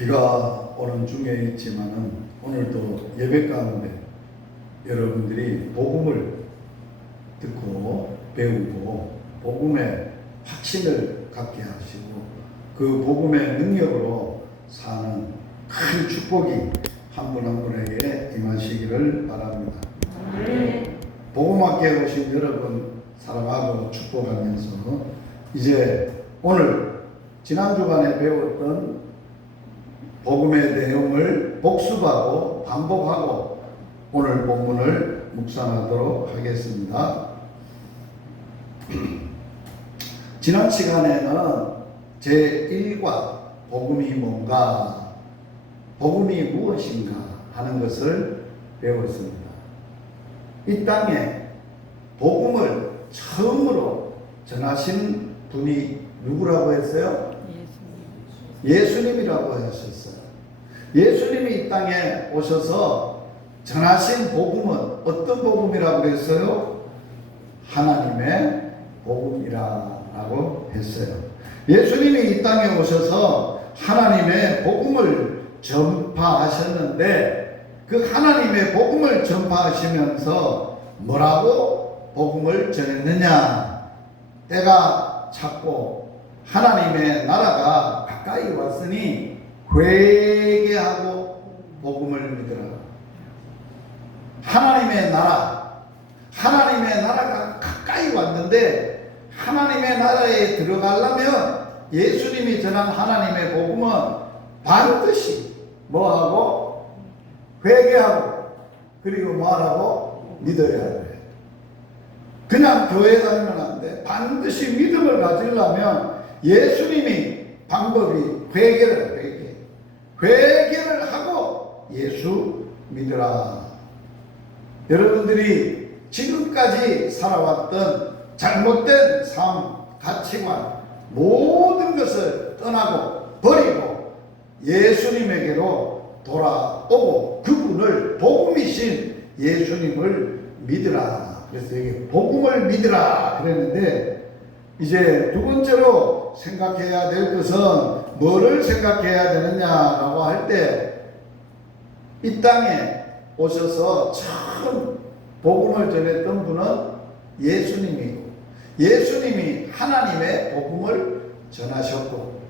비가 오는 중에 있지만은 오늘도 예배 가운데 여러분들이 복음을 듣고 배우고 복음의 확신을 갖게 하시고 그 복음의 능력으로 사는 큰 축복이 한 분 한 분에게 임하시기를 바랍니다. 복음학교에 오신 여러분 사랑하고 축복하면서 이제 오늘 지난 주간에 배웠던 복음의 내용을 복습하고 반복하고 오늘 본문을 묵상하도록 하겠습니다. 지난 시간에는 제1과 복음이 뭔가, 복음이 무엇인가 하는 것을 배웠습니다. 이 땅에 복음을 처음으로 전하신 분이 누구라고 했어요? 예수님이라고 하셨어요. 예수님이 이 땅에 오셔서 전하신 복음은 어떤 복음이라고 했어요? 하나님의 복음이라고 했어요. 예수님이 이 땅에 오셔서 하나님의 복음을 전파하셨는데 그 하나님의 복음을 전파하시면서 뭐라고 복음을 전했느냐? 때가 찼고 하나님의 나라가 가까이 왔으니 회개하고 복음을 믿으라. 하나님의 나라가 가까이 왔는데 하나님의 나라에 들어가려면 예수님이 전한 하나님의 복음은 반드시 뭐하고? 회개하고 그리고 뭐하라고? 믿어야 돼. 그냥 교회 다니면 안 돼. 반드시 믿음을 가지려면 예수님이 방법이 회개를 하고 예수 믿으라. 여러분들이 지금까지 살아왔던 잘못된 삶, 가치관 모든 것을 떠나고 버리고 예수님에게로 돌아오고 그분을 복음이신 예수님을 믿으라. 그래서 여기 복음을 믿으라 그랬는데 이제 두 번째로 생각해야 될 것은 뭐를 생각해야 되느냐라고 할 때 이 땅에 오셔서 처음 복음을 전했던 분은 예수님이고 예수님이 하나님의 복음을 전하셨고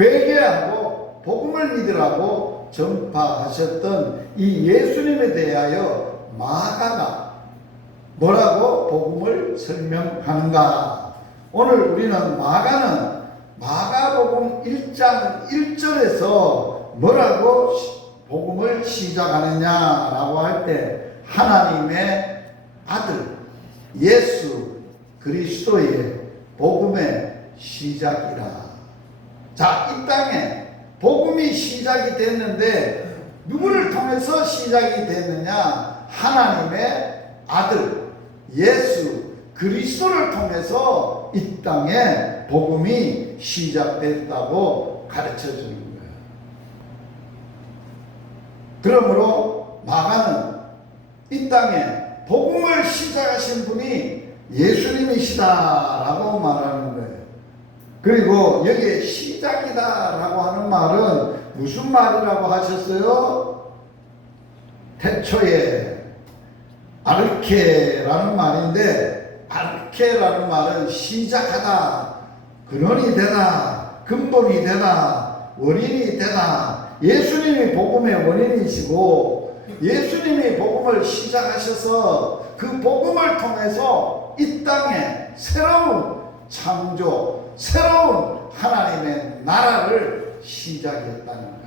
회개하고 복음을 믿으라고 전파하셨던 이 예수님에 대하여 마가가 뭐라고 복음을 설명하는가? 오늘 우리는 마가복음 1장 1절에서 뭐라고 복음을 시작하느냐라고 할 때 하나님의 아들 예수 그리스도의 복음의 시작이라. 자, 이 땅에 복음이 시작이 됐는데 누구를 통해서 시작이 됐느냐? 하나님의 아들 예수 그리스도를 통해서 이 땅에 복음이 시작됐다고 가르쳐 주는 거예요. 그러므로 마가는 이 땅에 복음을 시작하신 분이 예수님이시다라고 말하는 거예요. 그리고 여기에 시작이다라고 하는 말은 무슨 말이라고 하셨어요? 태초에 아르케라는 말인데 아르케라는 말은 시작하다, 근원이 되다, 근본이 되다, 원인이 되다. 예수님이 복음의 원인이시고 예수님이 복음을 시작하셔서 그 복음을 통해서 이 땅에 새로운 창조, 새로운 하나님의 나라를 시작했다는 거예요.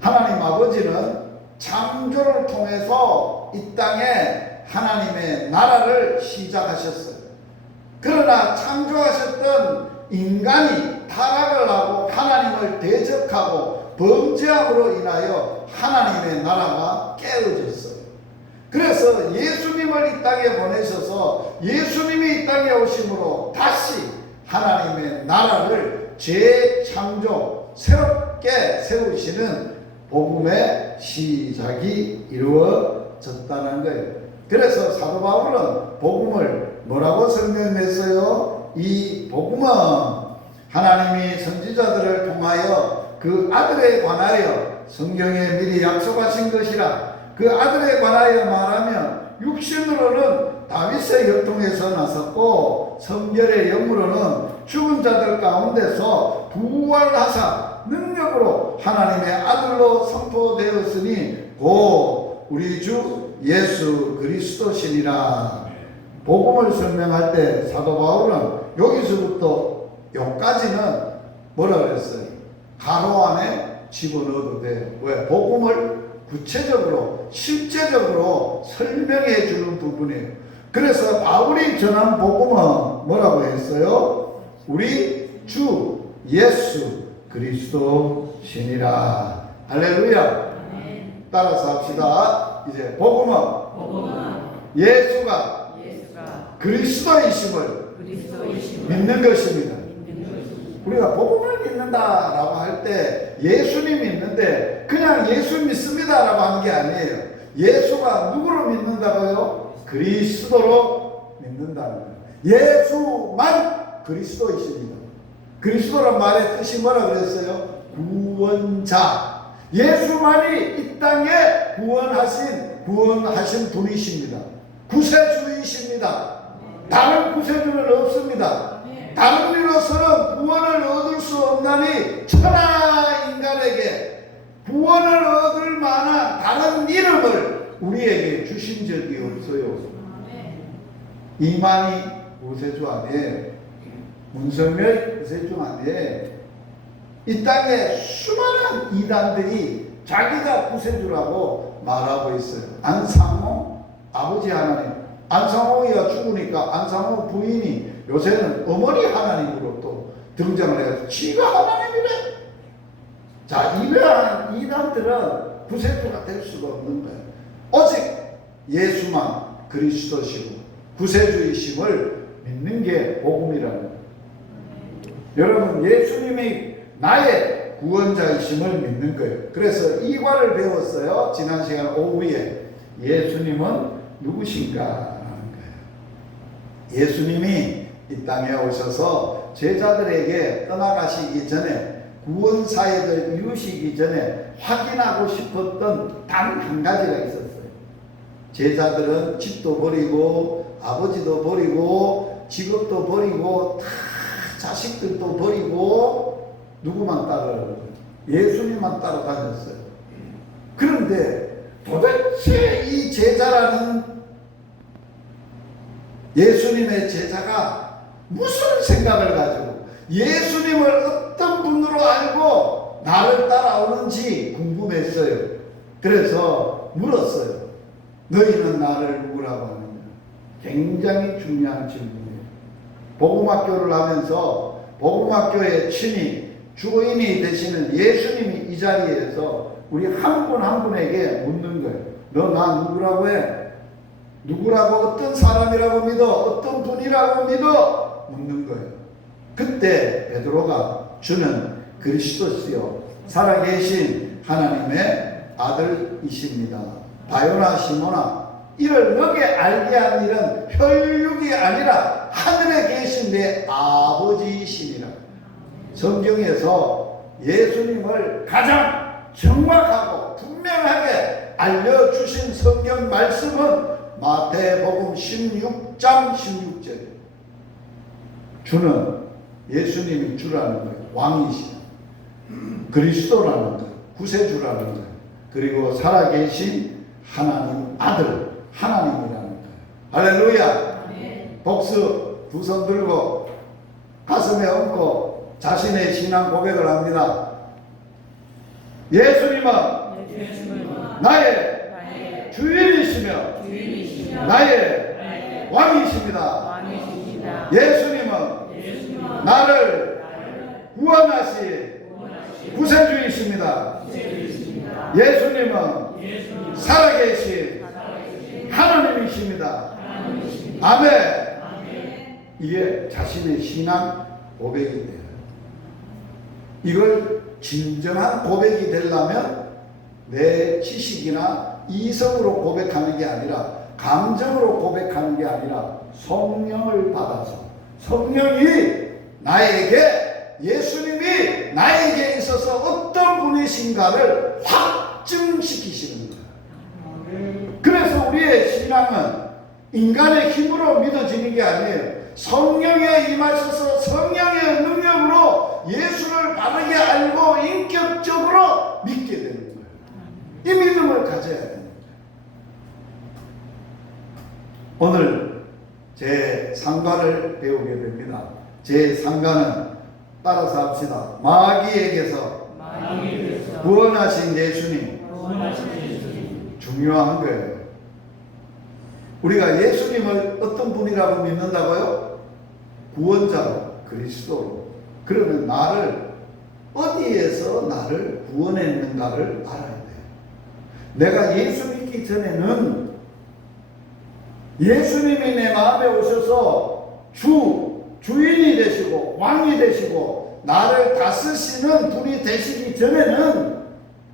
하나님 아버지는 창조를 통해서 이 땅에 하나님의 나라를 시작하셨어요. 그러나 창조하셨던 인간이 타락을 하고 하나님을 대적하고 범죄함으로 인하여 하나님의 나라가 깨어졌어요. 그래서 예수님을 이 땅에 보내셔서 예수님이 이 땅에 오심으로 다시 하나님의 나라를 재창조, 새롭게 세우시는 복음의 시작이 이루어졌다는 거예요. 그래서 사도 바울은 복음을 뭐라고 설명했어요? 이 복음은 하나님이 선지자들을 통하여 그 아들에 관하여 성경에 미리 약속하신 것이라. 그 아들에 관하여 말하면 육신으로는 다윗의 혈통에서 나섰고 성결의 영으로는 죽은 자들 가운데서 부활하사 능력으로 하나님의 아들로 선포되었으니 곧 우리 주 예수 그리스도시니라. 복음을 설명할 때 사도 바울은 여기서부터 여기까지는 뭐라 그랬어요? 가로 안에 집어넣어도 돼요. 왜? 복음을 구체적으로 실제적으로 설명해 주는 부분이에요. 그래서 바울이 전한 복음은 뭐라고 했어요? 우리 주 예수 그리스도시니라. 할렐루야. 따라서 합시다. 이제 복음은 예수가 그리스도이심을 믿는 것입니다. 우리가 복음을 믿는다라고 할 때 예수님 믿는데 그냥 예수 믿습니다라고 하는 게 아니에요. 예수가 누구로 믿는다고요? 그리스도로 믿는다는 거예요. 예수만 그리스도이십니다. 그리스도란 말의 뜻이 뭐라 그랬어요? 구원자. 예수만이 이 땅에 구원하신 분이십니다. 구세주이십니다. 다른 구세주는 없습니다. 다른 이로서는 구원을 얻을 수 없나니 천하 인간에게 구원을 얻을 만한 다른 이름을 우리에게 주신 적이 없어요. 이만희 구세주 아니에요. 문성열 구세주 아니에요. 이 땅에 수많은 이단들이 자기가 구세주라고 말하고 있어요. 안상호 아버지 하나님, 안상호가 죽으니까 안상호 부인이 요새는 어머니 하나님으로 또 등장을 해서 지가 하나님이래. 자, 이러한 이단들은 구세주가 될 수가 없는 거예요. 오직 예수만 그리스도시고 구세주이심을 믿는 게 복음이라는 거예요. 여러분, 예수님이 나의 구원자이심을 믿는 거예요. 그래서 이과를 배웠어요. 지난 시간 오후에. 예수님은 누구신가 하는 거예요. 예수님이 이 땅에 오셔서 제자들에게 떠나가시기 전에 구원 사역을 이루시기 전에 확인하고 싶었던 단 한 가지가 있었어요. 제자들은 집도 버리고 아버지도 버리고 직업도 버리고 다 자식들도 버리고 누구만 따라다녔어요? 예수님만 따라다녔어요. 그런데 도대체 이 제자라는 예수님의 제자가 무슨 생각을 가지고 예수님을 어떤 분으로 알고 나를 따라오는지 궁금했어요. 그래서 물었어요. 너희는 나를 누구라고 하느냐? 굉장히 중요한 질문이에요. 복음학교를 하면서 복음학교의 주인이 되시는 예수님이 이 자리에서 우리 한 분 한 분에게 묻는 거예요. 너 나 누구라고 해? 누구라고, 어떤 사람이라고 믿어? 어떤 분이라고 믿어? 묻는 거예요. 그때 베드로가 주는 그리스도시요 살아계신 하나님의 아들이십니다. 바요나 시모나, 이를 너게 알게 한 일은 혈육이 아니라 하늘에 계신 내 아버지이시니라. 성경에서 예수님을 가장 정확하고 분명하게 알려주신 성경 말씀은 마태복음 16장 16절. 주는 예수님이 주라는 거예요. 왕이시다. 그리스도라는 거예요. 구세주라는 거예요. 그리고 살아계신 하나님 아들 하나님이라는 거예요. 할렐루야. 복수 두 손 들고 가슴에 얹고 자신의 신앙 고백을 합니다. 예수님은 나의 주인이시며 나의 왕이십니다. 예수님은 나를 구원하신 구세주이십니다. 예수님은 살아계신 하나님이십니다. 아멘. 이게 자신의 신앙 고백이 돼요. 이걸 진정한 고백이 되려면 내 지식이나 이성으로 고백하는 게 아니라, 감정으로 고백하는 게 아니라 성령을 받아서, 성령이 나에게, 예수님이 나에게 있어서 어떤 분이신가를 확증시키시는 거예요. 그래서 우리의 신앙은 인간의 힘으로 믿어지는 게 아니에요. 성령에 임하셔서 성령의 능력으로 예수를 바르게 알고 인격적으로 믿게 되는 거예요. 이 믿음을 가져야 됩니다. 오늘 제 상가를 배우게 됩니다. 제 상가는 따라서 합시다. 마귀에게서 구원하신 예수님. 중요한 거예요. 우리가 예수님을 어떤 분이라고 믿는다고요? 구원자로, 그리스도로. 그러면 나를 어디에서 나를 구원했는가를 알아야 돼요. 내가 예수 믿기 전에는 예수님이 내 마음에 오셔서 주인이 되시고 왕이 되시고 나를 다스리시는 분이 되시기 전에는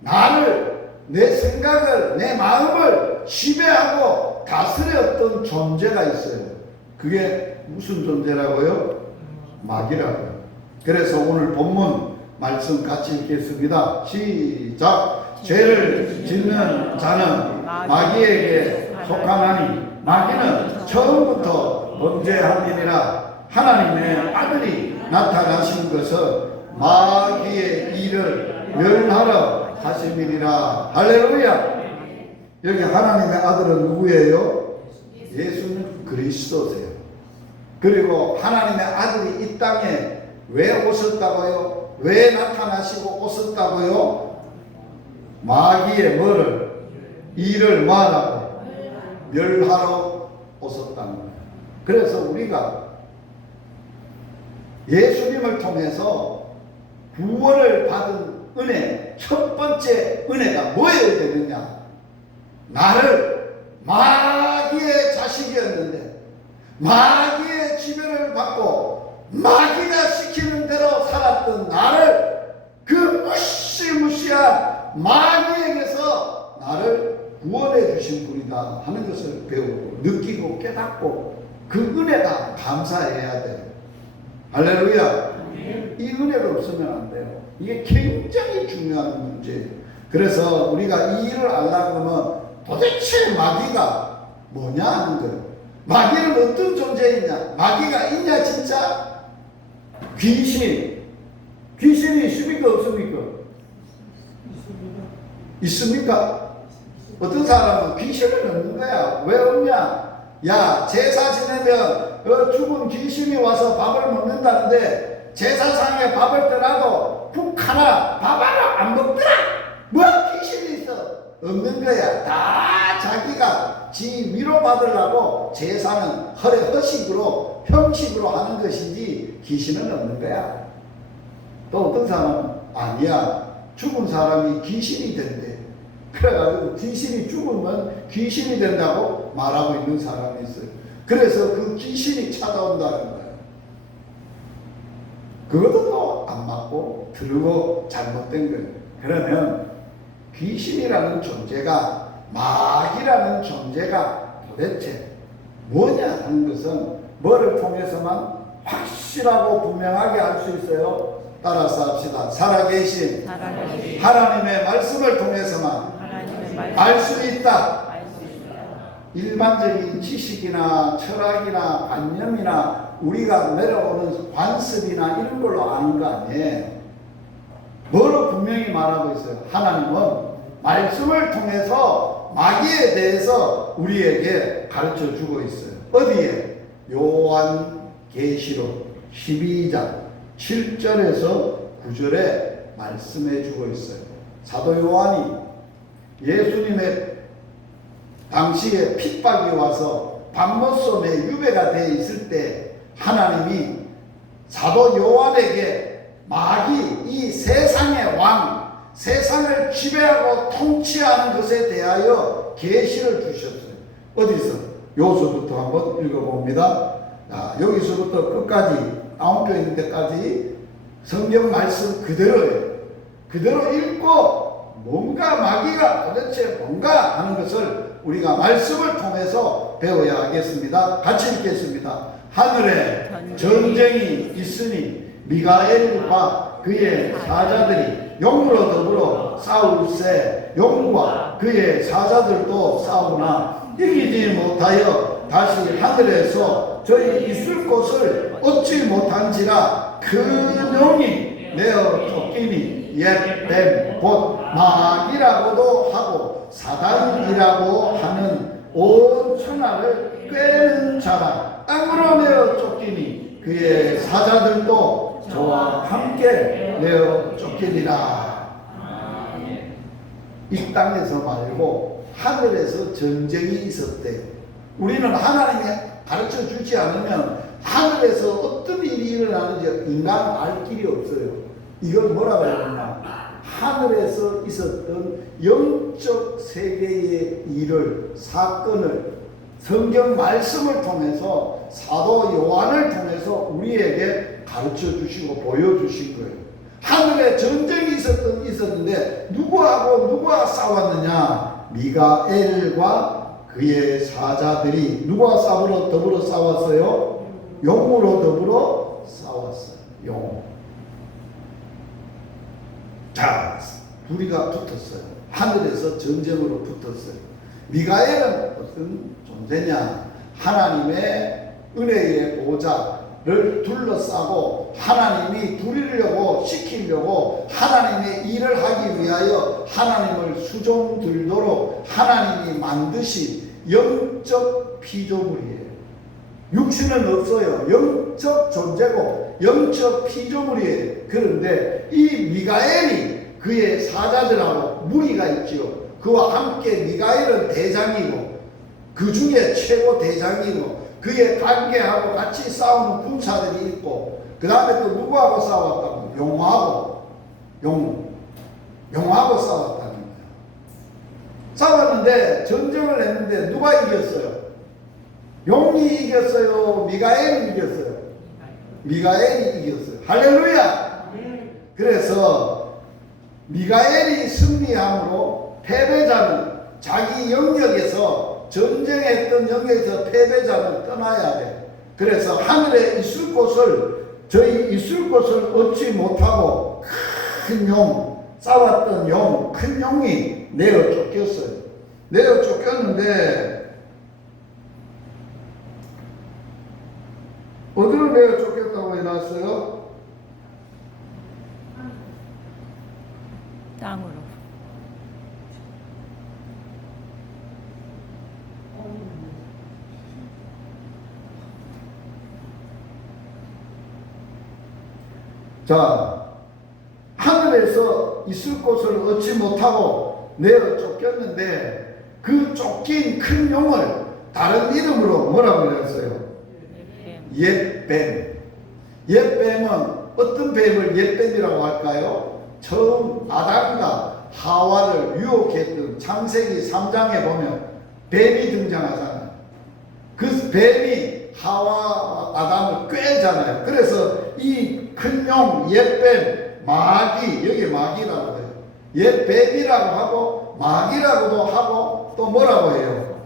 나를, 내 생각을, 내 마음을 지배하고 다스렸던 존재가 있어요. 그게 무슨 존재라고요? 마귀라고요. 그래서 오늘 본문 말씀 같이 읽겠습니다. 시작. 죄를 짓는 자는 마귀에게 속하나니 마귀는 처음부터 범죄함이니라. 하나님의 아들이 나타나신 것은 마귀의 일을 멸하러 하심이니라. 할렐루야. 여기 하나님의 아들은 누구예요? 예수님 그리스도세요. 그리고 하나님의 아들이 이 땅에 왜 오셨다고요? 왜 나타나시고 오셨다고요? 마귀의 뭐를? 일을 뭐하라고? 멸하러 오셨다는 거예요. 그래서 우리가 예수님을 통해서 구원을 받은 은혜, 첫 번째 은혜가 뭐여야 되느냐? 나를 마귀의 자식이었는데 마귀의 지배를 받고 마귀가 시키는 대로 살았던 나를 그 무시무시한 마귀에게서 나를 구원해 주신 분이다 하는 것을 배우고 느끼고 깨닫고 그 은혜가 감사해야 돼요. 할렐루야. 이 은혜가 없으면 안 돼요. 이게 굉장히 중요한 문제예요. 그래서 우리가 이 일을 알려고 하면 도대체 마귀가 뭐냐 하는 거예요. 마귀는 어떤 존재이냐? 마귀가 있냐 진짜? 귀신이 있습니까 없습니까? 있습니까? 어떤 사람은 귀신은 없는 거야. 왜 없냐? 야, 제사 지내면 죽은 귀신이 와서 밥을 먹는다는데 제사상에 밥을 떠나도 푹 하나 밥 하나 안 먹더라. 뭐 귀신이 있어? 없는 거야. 다 자기가 지 위로받으려고 제사는 허식으로 형식으로 하는 것이지 귀신은 없는 거야. 또 어떤 사람은 아니야. 죽은 사람이 귀신이 된대. 그래가지고 귀신이 죽으면 귀신이 된다고 말하고 있는 사람이 있어요. 그래서 그 귀신이 찾아온다는 거예요. 그것도 또 안 맞고 들고 잘못된 거예요. 그러면 귀신이라는 존재가, 마귀라는 존재가 도대체 뭐냐 하는 것은 뭐를 통해서만 확실하고 분명하게 알 수 있어요. 따라서 합시다. 살아계신 하나님의 말씀을 통해서만 알 수 있다. 일반적인 지식이나 철학이나 관념이나 우리가 내려오는 관습이나 이런 걸로 아는 거 아니에요. 뭐로 분명히 말하고 있어요? 하나님은 말씀을 통해서 마귀에 대해서 우리에게 가르쳐 주고 있어요. 어디에? 요한계시록 12장 7절에서 9절에 말씀해 주고 있어요. 사도 요한이 예수님의 당시에 핍박이 와서 밤못섬에 유배가 되어 있을 때 하나님이 사도 요한에게 마귀, 이 세상의 왕, 세상을 지배하고 통치하는 것에 대하여 계시를 주셨어요. 어디서? 요서부터 한번 읽어봅니다. 자, 여기서부터 끝까지 9편 있는 데까지 성경 말씀 그대로예요. 그대로 읽고 뭔가 마귀가 도대체 뭔가 하는 것을 우리가 말씀을 통해서 배워야 하겠습니다. 같이 읽겠습니다. 하늘에 전쟁이 있으니 미가엘과 그의 사자들이 용으로 더불어 싸울세 용과 그의 사자들도 싸우나 이기지 못하여 다시 하늘에서 저희 있을 곳을 얻지 못한지라 큰 용이 내어 쫓기니 옛 뱀 곧 마귀라고도 하고 사단이라고 하는 온 천하를 꿰는 자라 땅으로 내어 쫓기니 그의 사자들도 저와 함께 내어 쫓기리라. 이 땅에서 말고 하늘에서 전쟁이 있었대요. 우리는 하나님이 가르쳐 주지 않으면 하늘에서 어떤 일이 일어나는지 인간 알 길이 없어요. 이걸 뭐라고 해야 되나? 하늘에서 있었던 영적 세계의 일을, 사건을 성경 말씀을 통해서 사도 요한을 통해서 우리에게 가르쳐 주시고 보여주신 거예요. 하늘에 전쟁이 있었는데 누구와 싸웠느냐? 미가엘과 그의 사자들이 누구와 더불어 싸웠어요? 용으로 더불어 싸웠어요. 용. 자, 둘이가 붙었어요. 하늘에서 전쟁으로 붙었어요. 미가엘은 어떤 존재냐? 하나님의 은혜의 보좌를 둘러싸고 하나님이 누리려고 시키려고 하나님의 일을 하기 위하여 하나님을 수종 들도록 하나님이 만드신 영적 피조물이에요. 육신은 없어요. 영적 존재고 영적 피조물이에요. 그런데 이 미가엘이 그의 사자들하고 무리가 있지요. 그와 함께 미가엘은 대장이고 그 중에 최고 대장이고 그의 관계하고 같이 싸우는 군사들이 있고 그 다음에 또 누구하고 싸웠다고? 용하고 싸웠다는 거예요. 싸웠는데 전쟁을 했는데 누가 이겼어요? 용이 이겼어요? 미가엘이 이겼어요? 미가엘이 이겼어요. 할렐루야! 그래서 미가엘이 승리함으로 패배자는 자기 영역에서 전쟁했던 영역에서 패배자는 떠나야 돼. 그래서 하늘에 있을 곳을 저희 있을 곳을 얻지 못하고 큰 용, 싸웠던 용, 큰 용이 내어 쫓겼어요. 내어 쫓겼는데 어디로 내어 쫓겼다고 해놨어요? 땅으로. 자, 하늘에서 있을 곳을 얻지 못하고 내어 쫓겼는데 그 쫓긴 큰 용을 다른 이름으로 뭐라고 그랬어요? 옛뱀. 옛뱀은 어떤 뱀을 옛뱀이라고 할까요? 처음 아담과 하와를 유혹했던 창세기 3장에 보면 뱀이 등장하잖아요. 그 뱀이 하와 아담을 꿰잖아요. 그래서 이 큰 용, 옛뱀, 마귀, 여기 마귀라고 해요. 옛뱀이라고 하고 마귀라고도 하고 또 뭐라고 해요?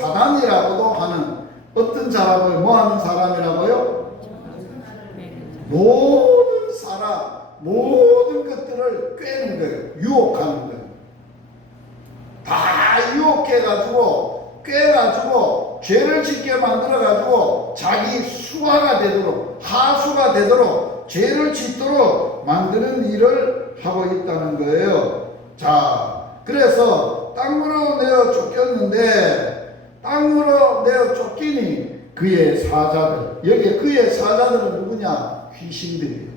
사단이라고도 하는 어떤 사람을 뭐 하는 사람이라고요? 모든 사람, 모든 것들을 꿰는 거예요. 유혹하는 거예요. 다 유혹해가지고 꿰가지고 죄를 짓게 만들어가지고 자기 수하가 되도록 하수가 되도록 죄를 짓도록 만드는 일을 하고 있다는 거예요. 자, 그래서 땅으로 내어 쫓겼는데 땅으로 내어 쫓기니 그의 사자들, 여기 그의 사자들은 누구냐? 귀신들이에요.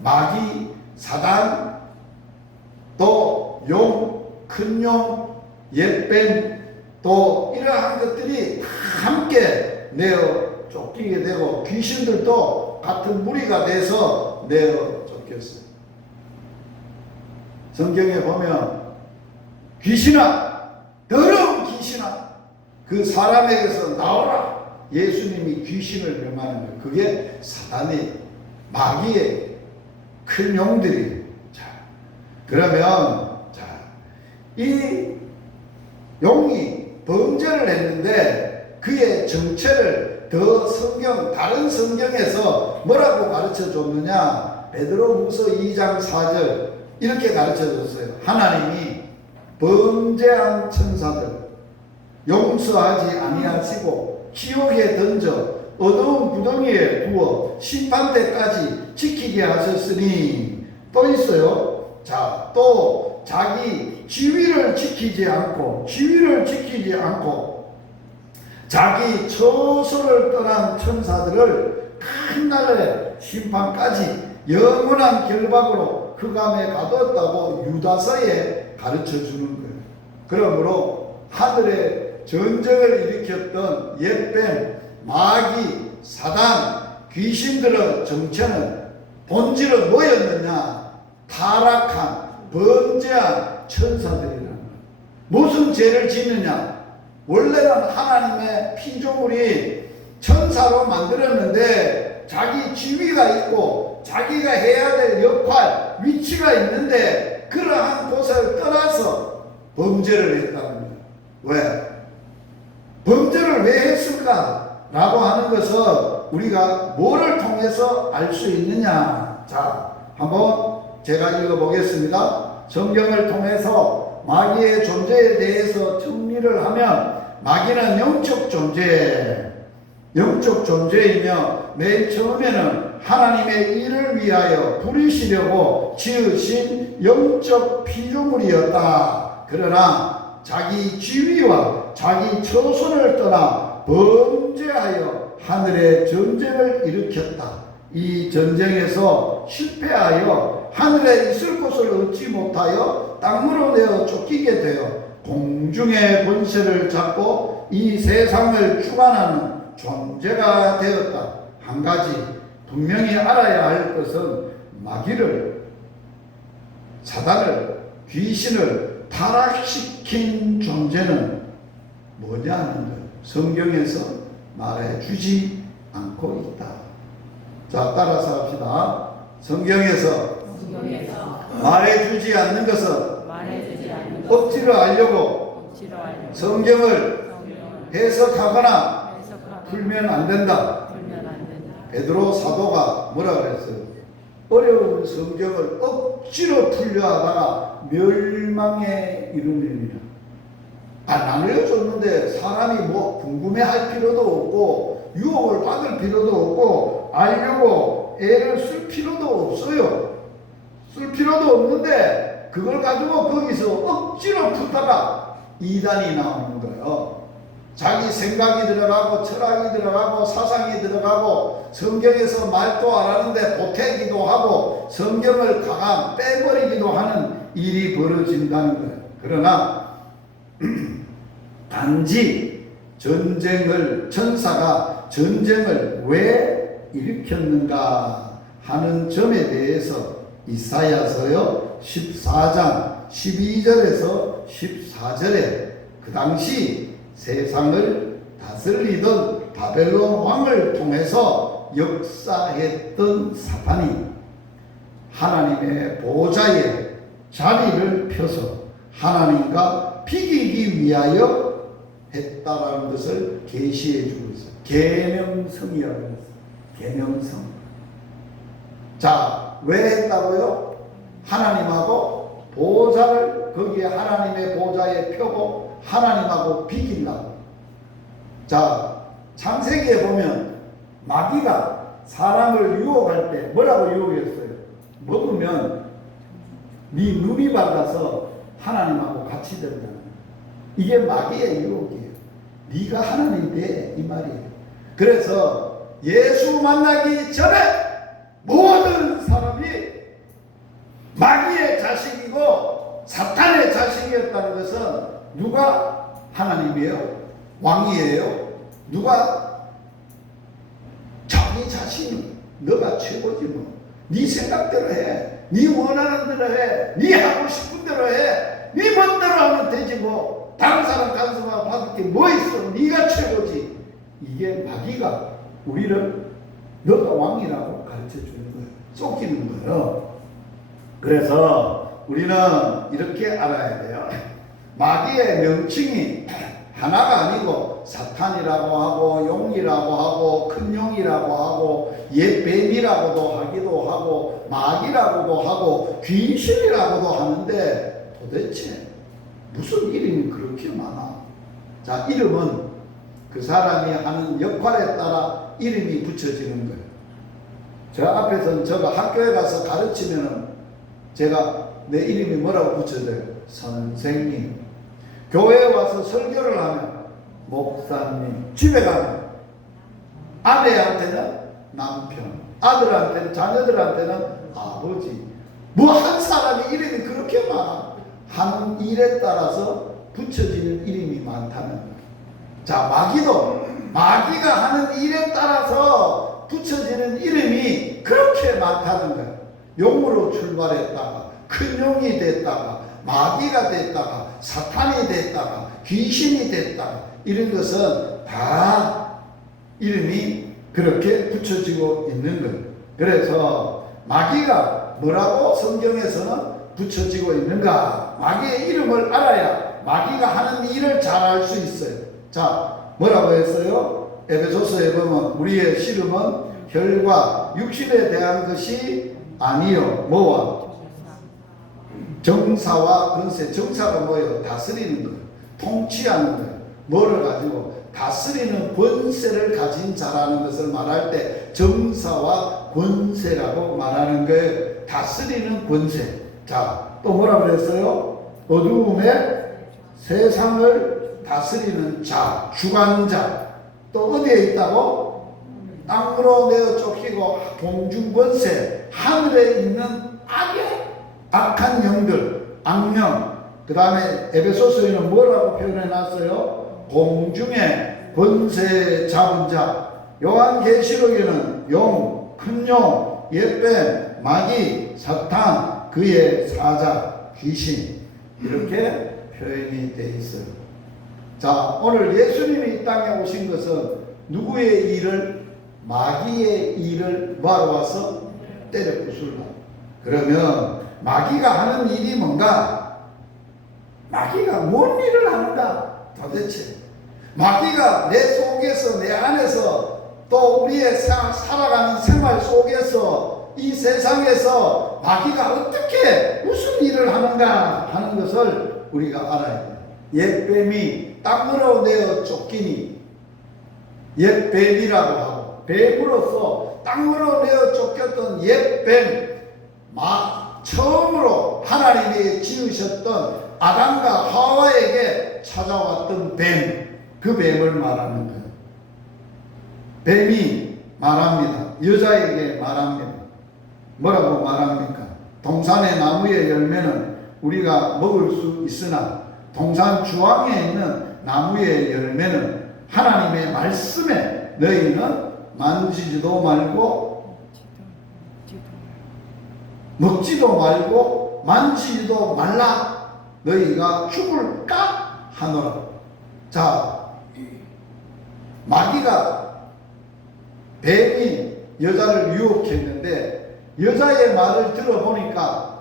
마귀, 사단, 또 용, 큰 용, 옛뱀, 또 이러한 것들이 다 함께 내어 쫓기게 되고 귀신들도 같은 무리가 돼서 내어 쫓겼어요. 성경에 보면 귀신아, 더러운 귀신아, 그 사람에게서 나오라. 예수님이 귀신을 명하는 거예요. 그게 사단의 마귀의 큰 용들이에요. 자, 그러면 이 용이 범죄를 했는데 그의 정체를 더 다른 성경에서 뭐라고 가르쳐 줬느냐? 베드로후서 2장 4절 이렇게 가르쳐 줬어요. 하나님이 범죄한 천사들 용서하지 아니하시고 지옥에 던져 어두운 구덩이에 두어 심판 때까지 지키게 하셨으니, 또 있어요. 자, 또 자기 지위를 지키지 않고 자기 처소를 떠난 천사들을 큰 날의 심판까지 영원한 결박으로 흑암에 가두었다고 유다서에 가르쳐 주는 거예요. 그러므로 하늘에 전쟁을 일으켰던 옛뱀, 마귀, 사단, 귀신들의 정체는 본질은 뭐였느냐? 타락한 범죄한 천사들이라는 거예요. 무슨 죄를 짓느냐? 원래는 하나님의 피조물이 천사로 만들었는데 자기 지위가 있고 자기가 해야 될 역할, 위치가 있는데 그러한 곳을 떠나서 범죄를 했다는 거예요. 왜? 범죄를 왜 했을까? 라고 하는 것을 우리가 뭐를 통해서 알 수 있느냐? 자, 한번 제가 읽어보겠습니다. 성경을 통해서 마귀의 존재에 대해서 정리를 하면, 마귀는 영적 존재이며 맨 처음에는 하나님의 일을 위하여 부리시려고 지으신 영적 피조물이었다. 그러나 자기 지위와 자기 처소를 떠나 범죄하여 하늘의 전쟁을 일으켰다. 이 전쟁에서 실패하여 하늘에 있을 곳을 얻지 못하여 땅으로 내어 쫓기게 되어 공중의 권세를 잡고 이 세상을 주관하는 존재가 되었다. 한 가지 분명히 알아야 할 것은 마귀를, 사단을, 귀신을 타락시킨 존재는 뭐냐는 걸 성경에서 말해주지 않고 있다. 자, 따라서 합시다. 성경에서 말해주지 않는 것은 억지로 하려고 성경을 해석하거나 풀면 안 된다. 베드로 사도가 뭐라 그랬어요? 어려운 성경을 억지로 풀려 하다가 멸망에 이르느니라. 알려줬는데 사람이 뭐 궁금해할 필요도 없고 유혹을 받을 필요도 없고 알려고 애를 쓸 필요도 없어요. 쓸 필요도 없는데 그걸 가지고 거기서 억지로 풀다가 이단이 나오는 거예요. 자기 생각이 들어가고 철학이 들어가고 사상이 들어가고 성경에서 말도 안 하는데 보태기도 하고 성경을 가감 빼버리기도 하는 일이 벌어진다는 거예요. 그러나 단지 천사가 전쟁을 왜 일으켰는가 하는 점에 대해서 이사야서요 14장 12절에서 14절에 그 당시 세상을 다스리던 바벨론 왕을 통해서 역사했던 사탄이 하나님의 보좌에 자리를 펴서 하나님과 비기기 위하여 했다라는 것을 계시해 주고 있어요. 계명성이라고 했어요. 계명성. 자, 왜 했다고요? 하나님하고 보좌를 거기에 하나님의 보좌에 펴고 하나님하고 비긴다고. 자, 창세기에 보면 마귀가 사람을 유혹할 때 뭐라고 유혹했어요? 먹으면 네 눈이 밝아서 하나님하고 같이 된다는 거예요. 이게 마귀의 유혹이에요. 네가 하나님이 돼, 이 말이에요. 그래서 예수 만나기 전에 모든 사람이 마귀의 자식이고 사탄의 자식이었다는 것은 누가 하나님이에요? 왕이에요? 누가? 자기 자신이 너가 최고지 뭐. 네 생각대로 해. 네 원하는 대로 해. 네 하고 싶은 대로 해. 네 멋대로 하면 되지 뭐. 다른 사람 간섭하고 받을 게 뭐 있어. 네가 최고지. 이게 마귀가 우리를 너가 왕이라고 가르쳐 주는 거예요. 속이는 거예요. 그래서 우리는 이렇게 알아야 돼요. 마귀의 명칭이 하나가 아니고 사탄이라고 하고 용이라고 하고 큰 용이라고 하고 뱀이라고도 하기도 하고 마귀라고도 하고 귀신이라고도 하는데 도대체 무슨 이름이 그렇게 많아? 자, 이름은 그 사람이 하는 역할에 따라 이름이 붙여지는 거예요. 저 앞에서는 제가 학교에 가서 가르치면은 제가 내 이름이 뭐라고 붙여져요? 선생님. 교회에 와서 설교를 하면 목사님. 집에 가면 아내한테는 남편, 아들한테는 자녀들한테는 아버지. 뭐 한 사람이 이름이 그렇게 많아. 하는 일에 따라서 붙여지는 이름이 많다는 거예요. 자, 마귀가 하는 일에 따라서 붙여지는 이름이 그렇게 많다는 거예요. 용으로 출발했다가 큰 용이 됐다가 마귀가 됐다가 사탄이 됐다가 귀신이 됐다가 이런 것은 다 이름이 그렇게 붙여지고 있는 거예요. 그래서 마귀가 뭐라고 성경에서는 붙여지고 있는가? 마귀의 이름을 알아야 마귀가 하는 일을 잘 알 수 있어요. 자, 뭐라고 했어요? 에베소서에 보면 우리의 씨름은 혈과 육신에 대한 것이 아니요. 뭐와? 정사와 권세. 정사가 뭐예요? 다스리는 거예요. 통치하는 거예요. 뭐를 가지고? 다스리는 권세를 가진 자라는 것을 말할 때 정사와 권세라고 말하는 거예요. 다스리는 권세. 자, 또 뭐라 그랬어요? 어두움의 세상을 다스리는 자, 주관자. 또 어디에 있다고? 땅으로 내어 쫓기고 공중권세, 하늘에 있는 악한 영들, 악령. 그 다음에 에베소서에는 뭐라고 표현해 놨어요? 공중의 권세 잡은 자. 요한계시록에는 용, 큰 용, 옛뱀, 마귀, 사탄, 그의 사자, 귀신 이렇게 표현이 되어 있어요. 자, 오늘 예수님이 이 땅에 오신 것은 누구의 일을? 마귀의 일을 뭐하러 와서? 때려 부술라. 그러면 마귀가 하는 일이 뭔가? 마귀가 뭔 일을 하는가? 도대체 마귀가 내 속에서 내 안에서 또 우리의 살아가는 생활 속에서 이 세상에서 마귀가 어떻게 무슨 일을 하는가 하는 것을 우리가 알아야 돼요. 옛뱀이 땅으로 내어 쫓기니 옛뱀이라고 하고 뱀으로서 땅으로 내어 쫓겼던 옛뱀 처음으로 하나님이 지으셨던 아담과 하와에게 찾아왔던 뱀, 그 뱀을 말하는 거예요. 뱀이 말합니다. 여자에게 말합니다. 뭐라고 말합니까? 동산의 나무의 열매는 우리가 먹을 수 있으나 동산 주황에 있는 나무의 열매는 하나님의 말씀에 너희는 만지지도 말고 먹지도 말고 만지지도 말라. 너희가 죽을까 하노라. 자, 마귀가 뱀이 여자를 유혹했는데 여자의 말을 들어보니까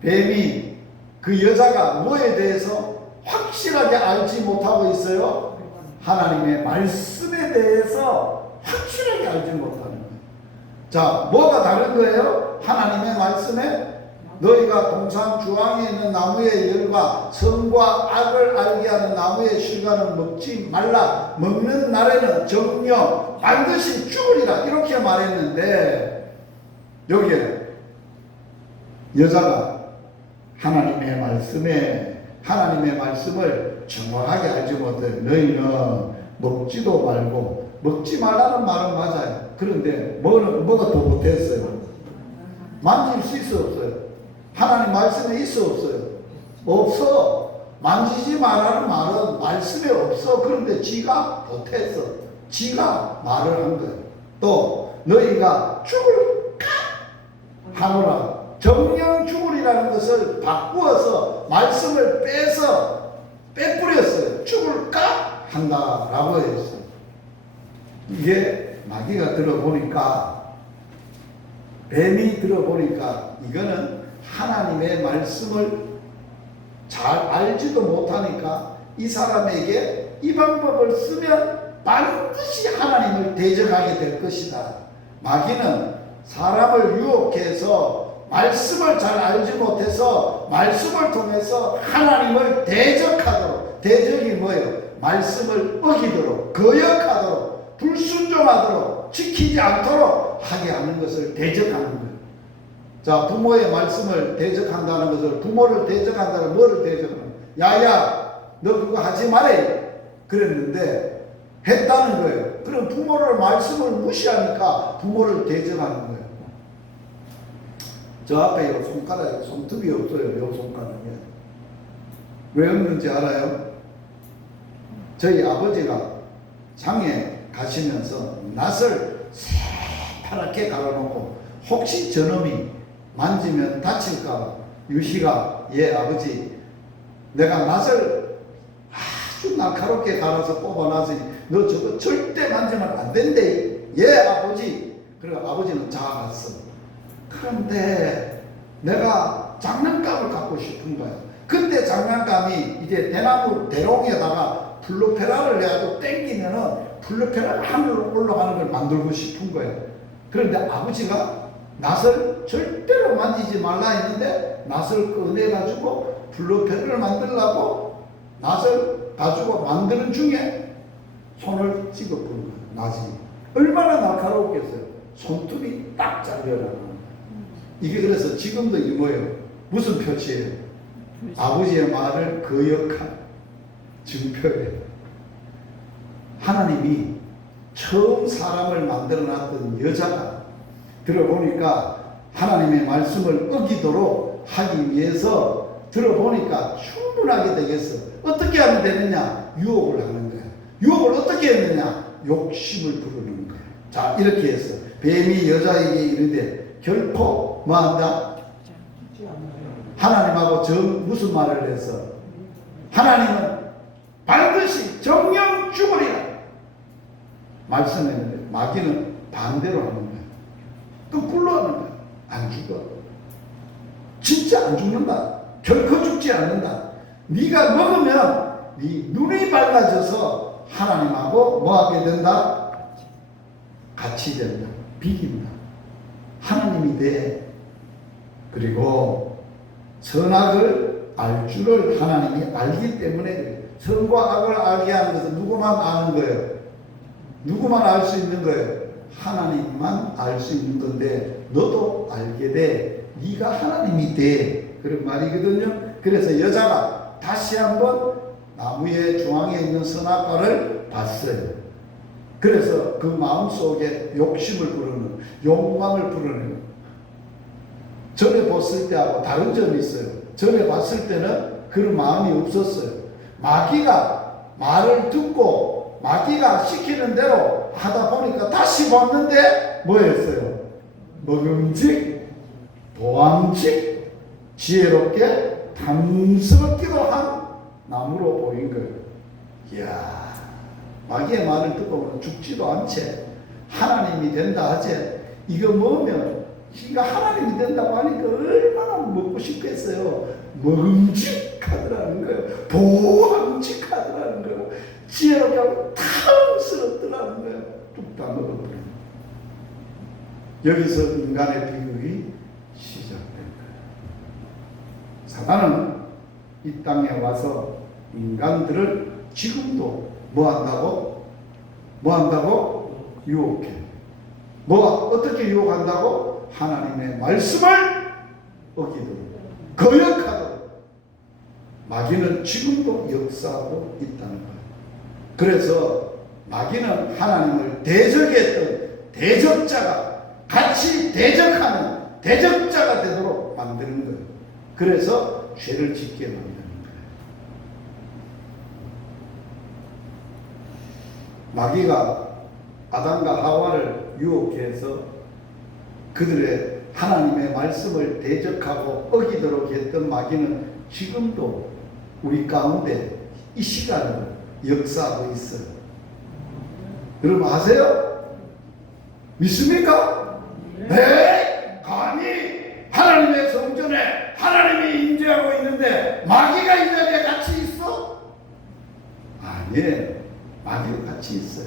뱀이 그 여자가 뭐에 대해서 확실하게 알지 못하고 있어요? 하나님의 말씀에 대해서 확실하게 알지 못하는 거예요. 자, 뭐가 다른 거예요? 하나님의 말씀에 너희가 동산 주황에 있는 나무의 열과 선과 악을 알게 하는 나무의 실과는 먹지 말라. 먹는 날에는 정녕 반드시 죽으리라. 이렇게 말했는데 여기에 여자가 하나님의 말씀을 정확하게 알지 못해. 너희는 먹지도 말고, 먹지 말라는 말은 맞아요. 그런데 뭐가 더 못했어요? 만질 수 있어 없어요? 하나님 말씀에 있어 없어요? 없어. 만지지 말라는 말은 말씀에 없어. 그런데 지가 못했어. 지가 말을 한 거예요. 또 너희가 죽을까 하노라. 정령 죽으리라는 것을 바꾸어서 말씀을 빼뿌렸어요. 죽을까 한다라고 했어요. 이게 마귀가 들어보니까, 뱀이 들어보니까 이거는 하나님의 말씀을 잘 알지도 못하니까 이 사람에게 이 방법을 쓰면 반드시 하나님을 대적하게 될 것이다. 마귀는 사람을 유혹해서 말씀을 잘 알지 못해서 말씀을 통해서 하나님을 대적하도록, 대적이 뭐예요? 말씀을 어기도록, 거역하도록, 불순종하도록, 지키지 않도록 하게 하는 것을 대적하는 거예요. 자, 부모의 말씀을 대적한다는 것을, 부모를 대적한다는 뭐를 대적하는 거예요? 야야, 너 그거 하지 말아요. 그랬는데 했다는 거예요. 그럼 부모를 말씀을 무시하니까 부모를 대적하는 거예요. 저 앞에 요 손가락에 손톱이 없어요. 요 손가락에. 왜 없는지 알아요? 저희 아버지가 장에 가시면서 낫을 새파랗게 갈아놓고 혹시 저놈이 만지면 다칠까봐 유시가 예 아버지 내가 낫을 아주 날카롭게 갈아서 뽑아놨으니 너 저거 절대 만지면 안 된대. 예 아버지. 그리고 아버지는 자갔어. 그런데 내가 장난감을 갖고 싶은 거야. 근데 장난감이 이제 대나무 대롱에다가 플로페라를 해가지고 땡기면은 플로페라가 하늘로 올라가는 걸 만들고 싶은 거예요. 그런데 아버지가 낫을 절대로 만지지 말라 했는데 낫을 꺼내가지고 플로페라를 만들려고 낫을 가지고 만드는 중에 손을 찍어본 거예요. 낫이 얼마나 날카롭겠어요. 손톱이 딱 잘려나가는 거예요. 이게 그래서 지금도 이 뭐예요? 무슨 표시예요? 아버지의 말을 거역한 증표예요. 하나님이 처음 사람을 만들어 놨던 여자가 들어보니까 하나님의 말씀을 어기도록 하기 위해서 들어보니까 충분하게 되겠어. 어떻게 하면 되느냐? 유혹을 하는 거야. 유혹을 어떻게 했느냐? 욕심을 부르는 거야. 자, 이렇게 해서 뱀이 여자에게 이르되 결코 뭐한다? 하나님하고 무슨 말을 해서 하나님은 반드시 정령 죽으리라 말씀했는데 마귀는 반대로 하는 거야. 거꾸로 하는 거야. 안 죽어. 진짜 안 죽는다. 결코 죽지 않는다. 네가 먹으면 네 눈이 밝아져서 하나님하고 뭐하게 된다? 같이 된다. 비긴다. 하나님이 돼. 그리고 선악을 알 줄을 하나님이 알기 때문에 그래. 선과 악을 알게 하는 것은 누구만 아는 거예요? 누구만 알 수 있는 거예요? 하나님만 알 수 있는 건데 너도 알게 돼. 네가 하나님이 돼. 그런 말이거든요. 그래서 여자가 다시 한번 나무의 중앙에 있는 선악과를 봤어요. 그래서 그 마음속에 욕심을 부르는, 욕망을 부르는. 전에 봤을 때하고 다른 점이 있어요. 전에 봤을 때는 그런 마음이 없었어요. 마귀가 말을 듣고 마귀가 시키는 대로 하다 보니까 다시 봤는데 뭐였어요? 먹음직, 보암직, 지혜롭게 탐스럽기도 한 나무로 보인 거예요. 이야, 마귀의 말을 듣고 죽지도 않지. 하나님이 된다 하지. 이거 먹으면 이가 하나님이 된다고 하니까 얼마나 먹고 싶겠어요. 먹음직하더라는 거예요. 보암직하더라는 거예요. 지혜롭게 하고 탐스럽더라는 거예요. 뚝 다 먹어버려요. 여기서 인간의 비극이 시작된 거예요. 사단은 이 땅에 와서 인간들을 지금도 뭐 한다고? 유혹해. 어떻게 유혹한다고? 하나님의 말씀을 어기도록, 거역하도록. 마귀는 지금도 역사하고 있다는 거예요. 그래서 마귀는 하나님을 대적했던 대적자가 같이 대적하는 대적자가 되도록 만드는 거예요. 그래서 죄를 짓게 만드는 거예요. 마귀가 아담과 하와를 유혹해서 그들의 하나님의 말씀을 대적하고 어기도록 했던 마귀는 지금도 우리 가운데 이 시간을 역사하고 있어요. 여러분 아세요? 믿습니까? 네. 감히 하나님의 성전에 하나님이 임재하고 있는데 마귀가 이 자리에 같이 있어? 아니에요. 마귀가 같이 있어요.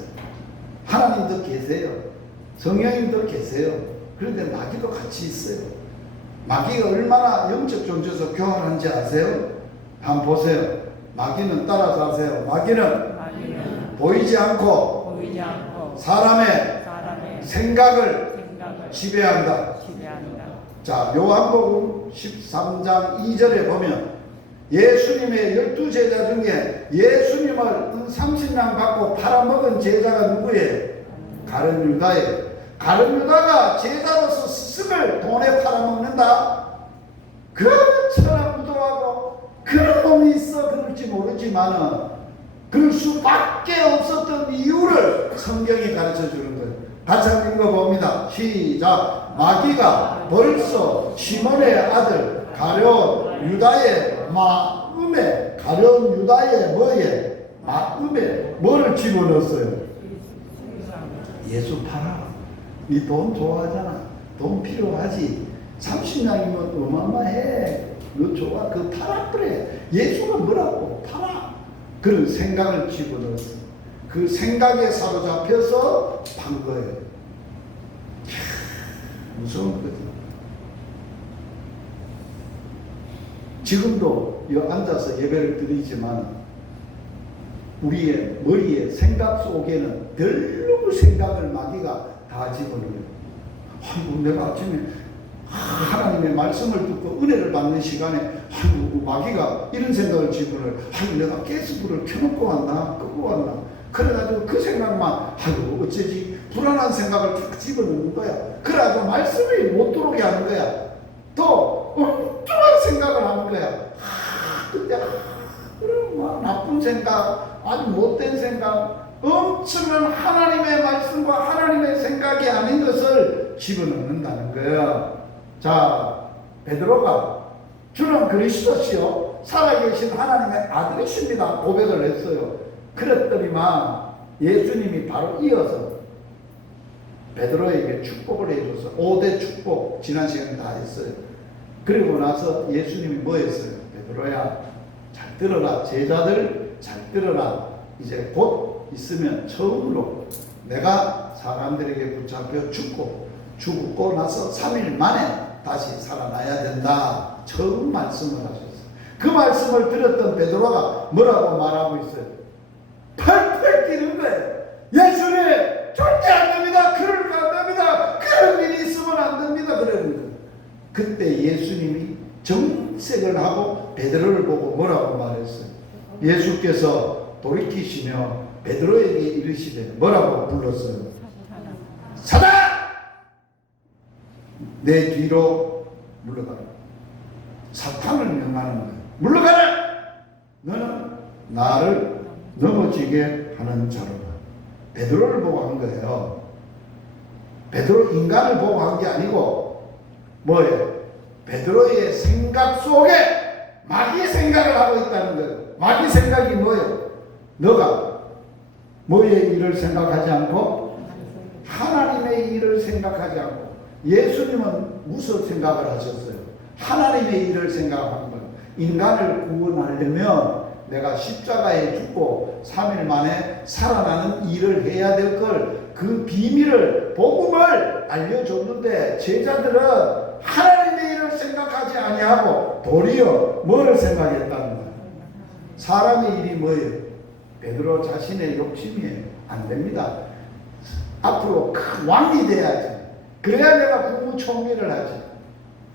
하나님도 계세요. 성령님도 계세요. 그런데 마귀도 같이 있어요. 마귀가 얼마나 영적 존재에서 교환한지 아세요? 한번 보세요. 마귀는 따라서 하세요. 마귀는 보이지 않고 사람의 생각을 지배한다. 자, 요한복음 13장 2절에 보면 예수님의 12제자 중에 예수님을 30냥 받고 팔아먹은 제자가 누구예요? 가룟 유다예요. 가룟 유다가 제자로서 스승을 돈에 팔아먹는다? 그처럼 무도하고 그런 놈이 있어 그럴지 모르지만은 그럴 수밖에 없었던 이유를 성경이 가르쳐 주는 거예요. 같이 한번 읽어봅니다. 시작. 마귀가 벌써 시몬의 아들 가룟 유다의 마음에, 가룟 유다의 뭐에? 마음에 뭐를 집어넣었어요? 예수 팔아. 니 돈 좋아하잖아. 돈 필요하지. 30냥이면 어마어마해. 너 좋아. 그 팔아 그래. 예수가 뭐라고? 팔아. 그런 생각을 집어넣었어. 그 생각에 사로잡혀서 판 거예요. 무서운 거지. 지금도 여기 앉아서 예배를 드리지만 우리의 머리에 생각 속에는 별로 생각을 마귀가 다 집어넣어요. 아이고 내가 아침에 하나님의 말씀을 듣고 은혜를 받는 시간에 아이고 마귀가 이런 생각을 집어넣어요. 아이고 내가 가스불을 켜놓고 왔나 끄고 왔나 그래가지고 그 생각만 아이고 어쩌지 불안한 생각을 탁 집어넣는 거야. 그래가지고 말씀이 못 들어오게 하는 거야. 또 엉뚱한 생각을 하는 거야. 근데 그런 뭐 나쁜 생각 아주 못된 생각 엄청난 하나님의 말씀과 하나님의 생각이 아닌 것을 집어넣는다는 거예요. 자, 베드로가 주는 그리스도시요 살아계신 하나님의 아들이십니다 고백을 했어요. 그랬더니만 예수님이 바로 이어서 베드로에게 축복을 해줘서 5대 축복 지난 시간에 다 했어요. 그리고 나서 예수님이 뭐 했어요? 베드로야 잘 들어라. 제자들 잘 들어라. 이제 곧 있으면 처음으로 내가 사람들에게 붙잡혀 죽고 나서 3일 만에 다시 살아나야 된다. 처음 말씀을 하셨어요. 그 말씀을 들었던 베드로가 뭐라고 말하고 있어요? 펄펄 뛰는 거예요. 예수님 절대 안 됩니다. 그럴 거 안 됩니다. 그런 일이 있으면 안 됩니다. 그러는 거예요. 그때 예수님이 정색을 하고 베드로를 보고 뭐라고 말했어요? 예수께서 돌이키시며 베드로에게 이르시되 뭐라고 불렀어요? 사단! 내 뒤로 물러가라. 사탄을 명하는 거예요. 물러가라! 너는 나를 넘어지게 하는 자로다. 베드로를 보고 한 거예요. 베드로 인간을 보고 한 게 아니고 뭐예요? 베드로의 생각 속에 마귀의 생각을 하고 있다는 거예요. 마귀 생각이 뭐예요? 너가 뭐의 일을 생각하지 않고 하나님의 일을 생각하지 않고 예수님은 무슨 생각을 하셨어요? 하나님의 일을 생각하는 거예요. 인간을 구원하려면 내가 십자가에 죽고 3일 만에 살아나는 일을 해야 될 걸 그 비밀을 복음을 알려줬는데 제자들은 하나님의 일을 생각하지 아니하고 도리어 뭐를 생각했다는 거예요? 사람의 일이 뭐예요? 베드로 자신의 욕심이에요. 안 됩니다. 앞으로 큰 왕이 돼야지. 그래야 내가 국무총리를 하지.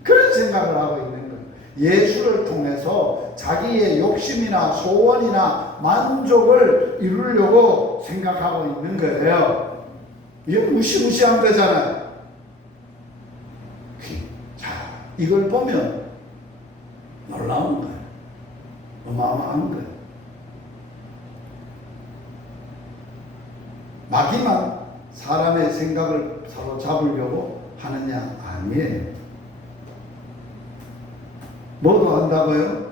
그런 생각을 하고 있는 거예요. 예수를 통해서 자기의 욕심이나 소원이나 만족을 이루려고 생각하고 있는 거예요. 이게 무시무시한 거잖아요. 자, 이걸 보면 놀라운 거예요. 어마어마한 거예요. 마귀만 사람의 생각을 사로잡으려고 하느냐? 아니에요. 뭐도 한다고요?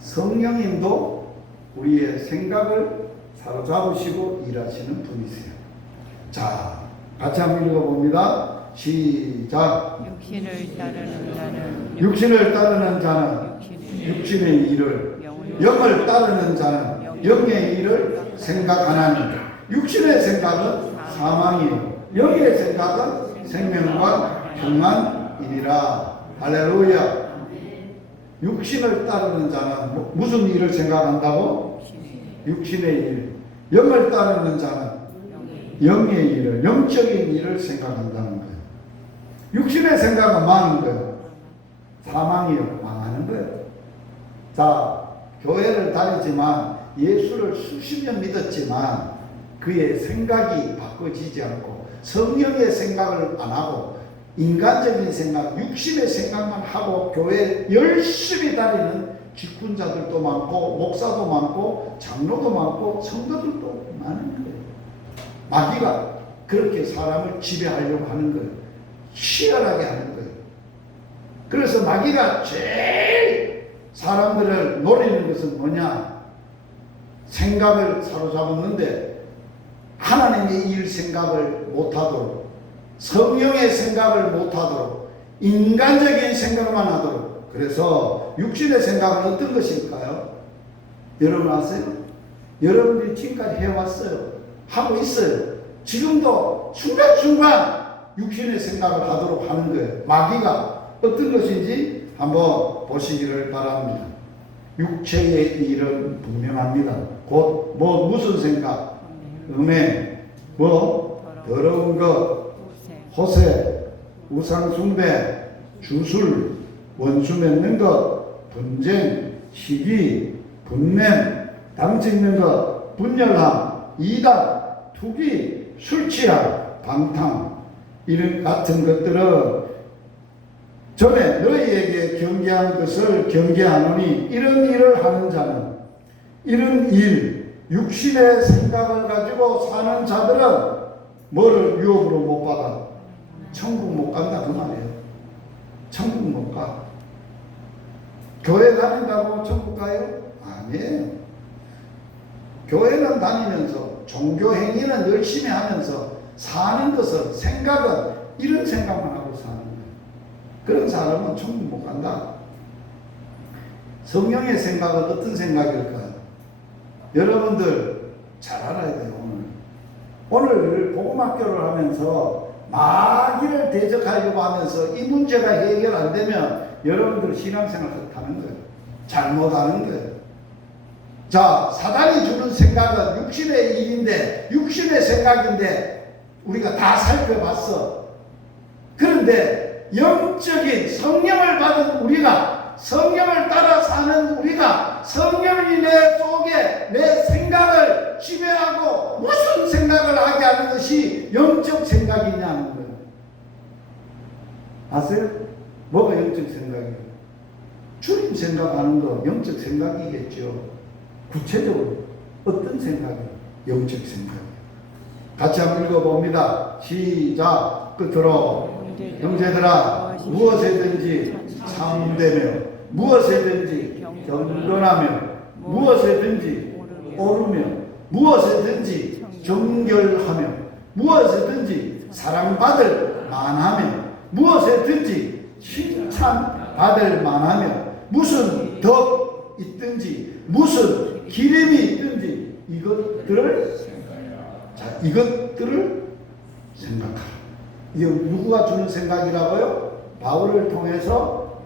성령님도 우리의 생각을 사로잡으시고 일하시는 분이세요. 자, 같이 한번 읽어봅니다. 시작. 육신을 따르는 자는 육신의 일을, 영을 따르는 자는 영의 일을 생각하나니 육신의 생각은 사망이요 영의 생각은 생명과 평안이니라. 할렐루야. 육신을 따르는 자는 무슨 일을 생각한다고? 육신의 일. 영을 따르는 자는 영의 일을, 영적인 일을 생각한다는 거예요. 육신의 생각은 망하는 거예요. 사망이요, 망하는 거예요. 자, 교회를 다니지만 예수를 수십 년 믿었지만 그의 생각이 바꿔지지 않고 성령의 생각을 안 하고 인간적인 생각, 육신의 생각만 하고 교회에 열심히 다니는 직분자들도 많고 목사도 많고 장로도 많고 성도들도 많은 거예요. 마귀가 그렇게 사람을 지배하려고 하는 거예요. 치열하게 하는 거예요. 그래서 마귀가 제일 사람들을 노리는 것은 뭐냐? 생각을 사로잡았는데 하나님의 일 생각을 못하도록, 성령의 생각을 못하도록, 인간적인 생각만 하도록. 그래서 육신의 생각은 어떤 것일까요? 여러분 아세요? 여러분들이 지금까지 해왔어요. 하고 있어요. 지금도 순간순간 육신의 생각을 하도록 하는 거예요. 마귀가 어떤 것인지 한번 보시기를 바랍니다. 육체의 일은 분명합니다. 곧 무슨 생각? 음행, 더러운 것, 호세, 우상숭배, 주술, 원수 맺는 것, 분쟁, 시기, 분냄, 당 찍는 것, 분열함, 이단, 투기, 술 취함, 방탕, 이런 같은 것들은 전에 너희에게 경계한 것을 경계하노니 이런 일을 하는 자는, 이런 일, 육신의 생각을 가지고 사는 자들은 뭐를 유업으로 못 받아? 천국 못 간다 그 말이에요. 천국 못 가. 교회 다닌다고 천국 가요? 아니에요. 교회는 다니면서 종교 행위는 열심히 하면서 사는 것은, 생각은 이런 생각만 하고 사는 거예요. 그런 사람은 천국 못 간다. 성령의 생각은 어떤 생각일까요? 여러분들 잘 알아야 돼요. 오늘 복음학교를 하면서 마귀를 대적하려고 하면서 이 문제가 해결 안 되면 여러분들 신앙생활 못하는 거예요. 잘못하는 거예요. 자, 사단이 주는 생각은 육신의 일인데, 육신의 생각인데 우리가 다 살펴봤어. 그런데 영적인 성령을 받은 우리가, 성령을 따라 사는 우리가, 성령이 내 속에 내 생각을 지배하고 무슨 생각을 하게 하는 것이 영적 생각이냐는 거예요. 아세요? 뭐가 영적 생각이에요? 주님 생각하는 거 영적 생각이겠죠. 구체적으로 어떤 생각이에요? 영적 생각이에요. 같이 한번 읽어봅니다. 시작. 끝으로 형제들아, 무엇에든지 참되며 무엇에든지 경건하며 무엇에든지 오르며 무엇에든지 정결하며 무엇에든지 사랑받을 만하며 무엇에든지 칭찬받을 만하며 무슨 덕 있든지 무슨 기름이 있든지 이것들을 생각하라. 이거 누구가 주는 생각이라고요? 바울을 통해서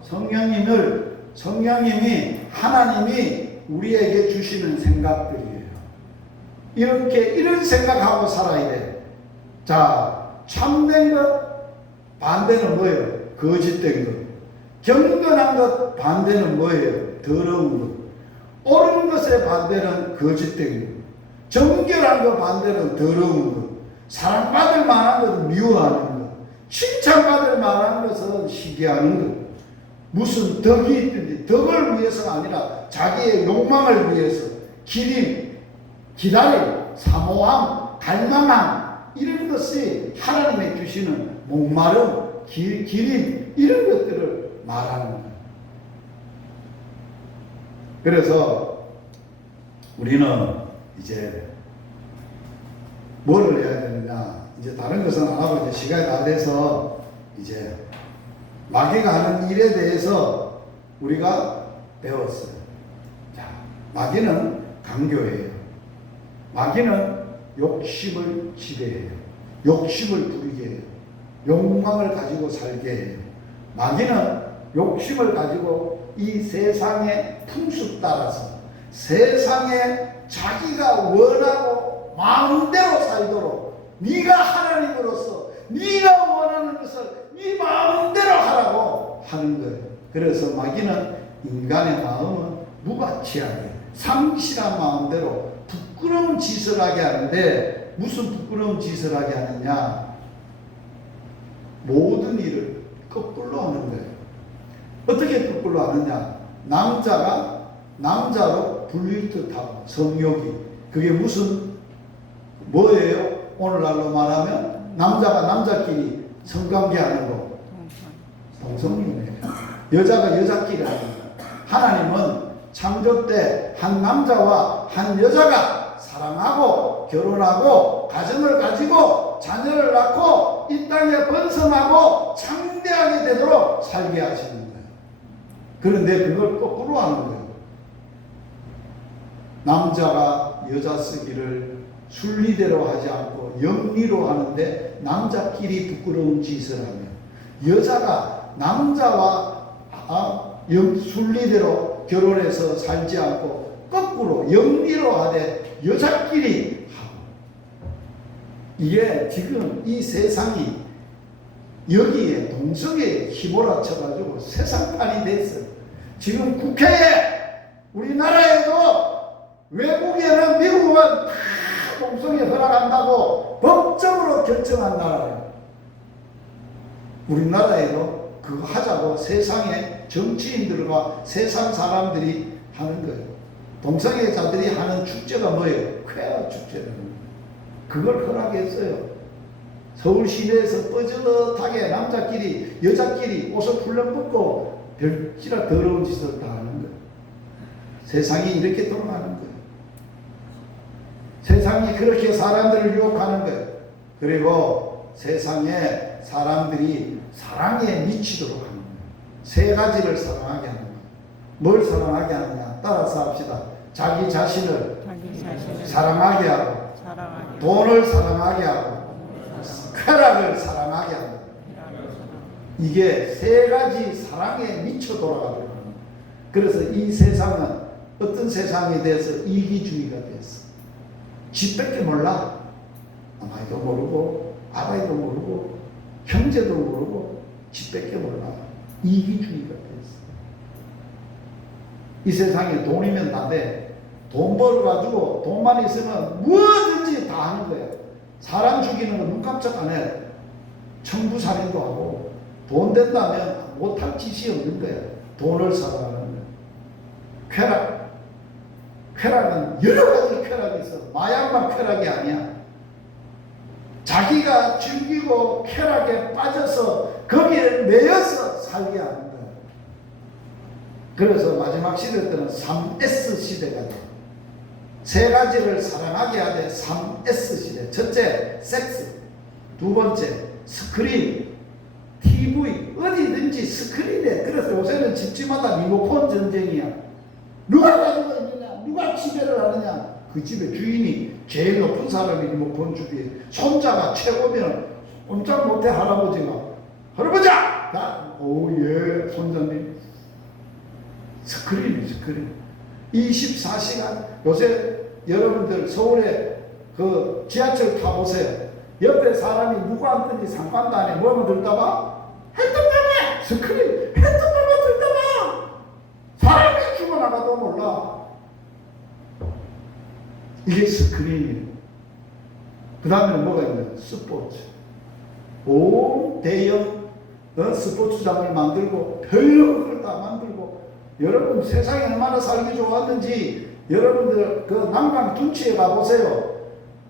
성령님이 하나님이 우리에게 주시는 생각들이에요. 이런 생각하고 살아야 돼. 자, 참된 것 반대는 뭐예요? 거짓된 것. 경건한 것 반대는 뭐예요? 더러운 것. 옳은 것의 반대는 거짓된 것. 정결한 것 반대는 더러운 것. 사랑받을 만한 것은 미워하는 것. 칭찬받을 만한 것은 시기하는 것. 무슨 덕이 있든지 덕을 위해서가 아니라 자기의 욕망을 위해서 기림, 기다림, 사모함, 갈망함, 이런 것이 하나님의 주시는 목마름, 기림, 이런 것들을 말하는 거예요. 그래서 우리는 이제 뭐를 해야 되느냐, 이제 다른 것은 안 하고 이제 시간이 다 돼서 이제 마귀가 하는 일에 대해서 우리가 배웠어요. 자, 마귀는 강교예요. 마귀는 욕심을 지배해요. 욕심을 부리게 해요. 욕망을 가지고 살게 해요. 마귀는 욕심을 가지고 이 세상의 풍습 따라서 세상에 자기가 원하고 마음대로 살도록 네가 하나님으로서 네가 원하는 것을 네 마음대로 하라고 하는 거예요. 그래서 마귀는 인간의 마음은 무가치하게 상실한 마음대로 부끄러운 짓을 하게 하는데, 무슨 부끄러운 짓을 하게 하느냐? 모든 일을 거꾸로 하는 거예요. 어떻게 거꾸로 하느냐? 남자가 남자로 불릴 듯하고 성욕이, 그게 무슨 뭐예요? 오늘날로 말하면 남자가 남자끼리 성관계하는 거, 동성이네. 여자가 여자끼리 하는 거. 하나님은 창조 때 한 남자와 한 여자가 사랑하고 결혼하고 가정을 가지고 자녀를 낳고 이 땅에 번성하고 창대하게 되도록 살게 하시는 거예요. 그런데 그걸 거꾸로 하는 거예요. 남자가 여자 쓰기를 순리대로 하지 않고 영리로 하는데 남자끼리 부끄러운 짓을 하며, 여자가 남자와 순리대로 결혼해서 살지 않고 거꾸로 영리로 하되 여자끼리 하고, 이게 지금 이 세상이 여기에 동성애에 휘몰아쳐가지고 세상판이 됐어요. 지금 국회에 우리나라에도 외국에는 미국은 다 동성애 허락한다고 법적으로 결정한 나라예요. 우리나라에도 그거 하자고 세상에 정치인들과 세상 사람들이 하는 거예요. 동성애자들이 하는 축제가 뭐예요? 쾌어 축제라는 거예요. 그걸 허락했어요. 서울 시내에서 뻐젓하게 남자끼리 여자끼리 옷을 풀려 벗고 별지라 더러운 짓을 다 하는 거예요. 세상이 이렇게 돌아가는 거예요. 세상이 그렇게 사람들을 유혹하는 거예요. 그리고 세상에 사람들이 사랑에 미치도록 하는 거예요. 세 가지를 사랑하게 하는 거예요. 뭘 사랑하게 하느냐? 따라서 합시다. 자기 자신을 사랑하게 하고, 돈을 사랑하게 하고, 쾌락을 사랑하게 하고, 이게 세 가지 사랑에 미쳐 돌아가는 거예요. 그래서 이 세상은 어떤 세상에 대해서 이기주의가 됐어. 집밖에 몰라. 어머니도 모르고 아버지도 모르고 형제도 모르고 집밖에 몰라. 이기주의가 됐어. 이 세상에 돈이면 다 돼. 돈 벌어가지고 돈만 있으면 뭐든지 다 하는 거야. 사람 죽이는 거 눈 깜짝 안 해. 청부살인도 하고, 돈 된다면 못할 짓이 없는 거야. 돈을 사랑하는 거야. 쾌락은 여러 가지 쾌락이 있어. 마약만 쾌락이 아니야. 자기가 즐기고 쾌락에 빠져서 거기에 매여서 살게 하는 거야. 그래서 마지막 시대 때는 3S 시대가 돼. 세 가지를 사랑하게 하되 3S 시대. 첫째, 섹스. 두 번째, 스크린. TV. 어디든지 스크린에. 그래서 요새는 집집마다 리모컨 전쟁이야. 누가 가지고 있느냐? 누가 지배를 하느냐? 그 집의 주인이 제일 높은 사람이 리모컨 주비에. 손자가 최고면 꼼짝 못해 할아버지가. 할아버지야! 나, 예, 손자님. 스크린. 24시간. 요새 여러분들 서울에 그 지하철 타보세요. 옆에 사람이 누구 앉든지 상관도 안 해. 뭐만 들다 봐? 핸드폰에! 스크린! 핸드폰만 들다 봐! 사람이 죽어나가도 몰라. 이게 스크린이에요. 그 다음에는 뭐가 있나요? 스포츠. 온 대형 스포츠장을 만들고 별걸 다 만들고. 여러분 세상에 얼마나 살기 좋았는지 여러분들 그 남강 둔치에 가보세요.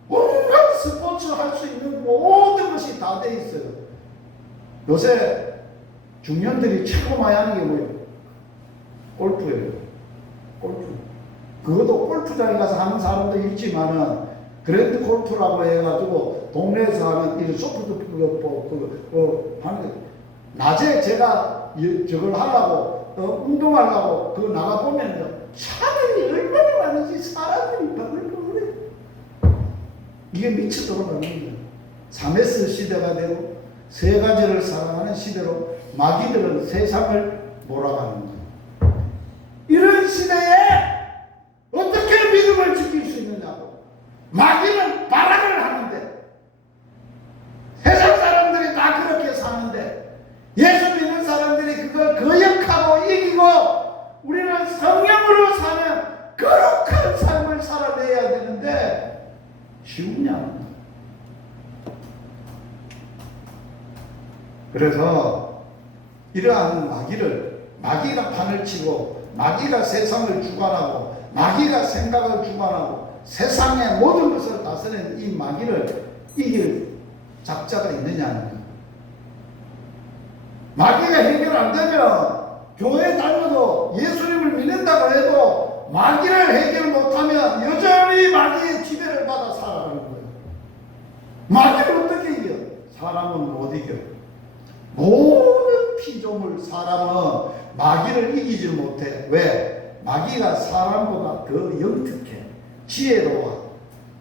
온갖 스포츠 할 수 있는 모든 것이 다 돼 있어요. 요새 중년들이 최고 많이 하는 게 뭐예요? 골프예요. 골프. 그것도 골프장에 가서 하는 사람도 있지만은 그랜드 골프라고 해가지고 동네에서 하는 이 소프트 하는 게, 낮에 제가 저걸 하려고 운동하려고 그거 나가보면요, 사람이 얼마나 많은지. 사람들이 버글버글해. 이게 미쳐 돌아가는 거예요. 사메스 시대가 되고 세 가지를 사랑하는 시대로 마귀들은 세상을 몰아가는 거예요. 이런 시대에 어떻게 믿음을 지킬 수 있느냐고. 마귀는 발악을 하는데 세상 사람들이 다 그렇게 사는데 예수 믿는 사람들이 그걸 거역하고 이기고 우리는 성령으로 사는 거룩한 삶을 살아내야 되는데 쉬우냐? 그래서 이러한 마귀가 판을 치고 마귀가 세상을 주관하고 마귀가 생각을 주관하고 세상의 모든 것을 다스리는 이 마귀를 이길 작자가 있느냐는 거예요. 마귀가 해결 안 되면 교회 다녀도 예수님을 믿는다고 해도 마귀를 해결 못하면 여전히 마귀의 지배를 받아 살아가는 거예요. 마귀를 어떻게 이겨? 사람은 못 이겨. 모든 피조물 사람은 마귀를 이기지 못해. 왜? 마귀가 사람보다 더 영특해. 지혜로워.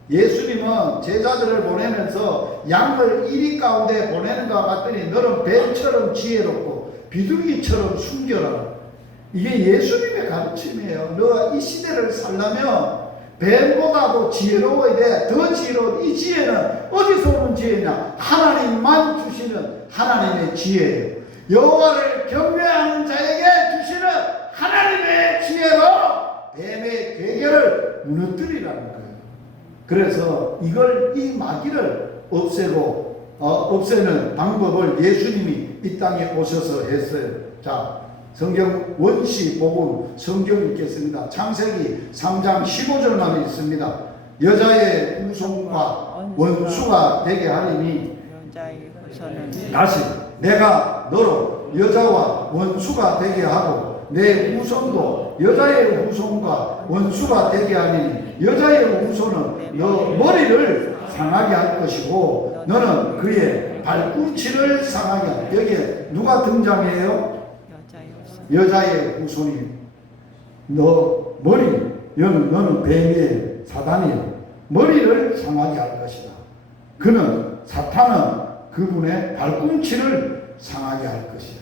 예수님은 제자들을 보내면서 양을 이리 가운데 보내는 것 같더니 너는 뱀처럼 지혜롭고 비둘기처럼 숨겨라. 이게 예수님의 가르침이에요. 너가 이 시대를 살려면 뱀보다도 지혜로워야 돼. 더 지혜로운 이 지혜는 어디서 오는 지혜냐? 하나님만 주시는 하나님의 지혜예요. 여호와를 경외하는 자에게 주시는 하나님의 지혜로 뱀의 괴계를 무너뜨리라는 거예요. 그래서 이 마귀를 없애는 방법을 예수님이 이 땅에 오셔서 했어요. 자, 성경 원시 복음 성경 읽겠습니다. 창세기 3장 15절만 있습니다. 여자의 후손과 원수가 되게 하리니 다시 내가 너로 여자와 원수가 되게 하고 내 후손도 여자의 후손과 원수가 되게 하니 여자의 후손은 너 머리를 상하게 할 것이고 너는 그의 발꿈치를 상하게 할. 여기에 누가 등장해요? 여자의 후손이 너 머리 너는 뱀이에요. 사단이에요. 머리를 상하게 할 것이다. 그는 사탄은 그분의 발꿈치를 상하게 할 것이다.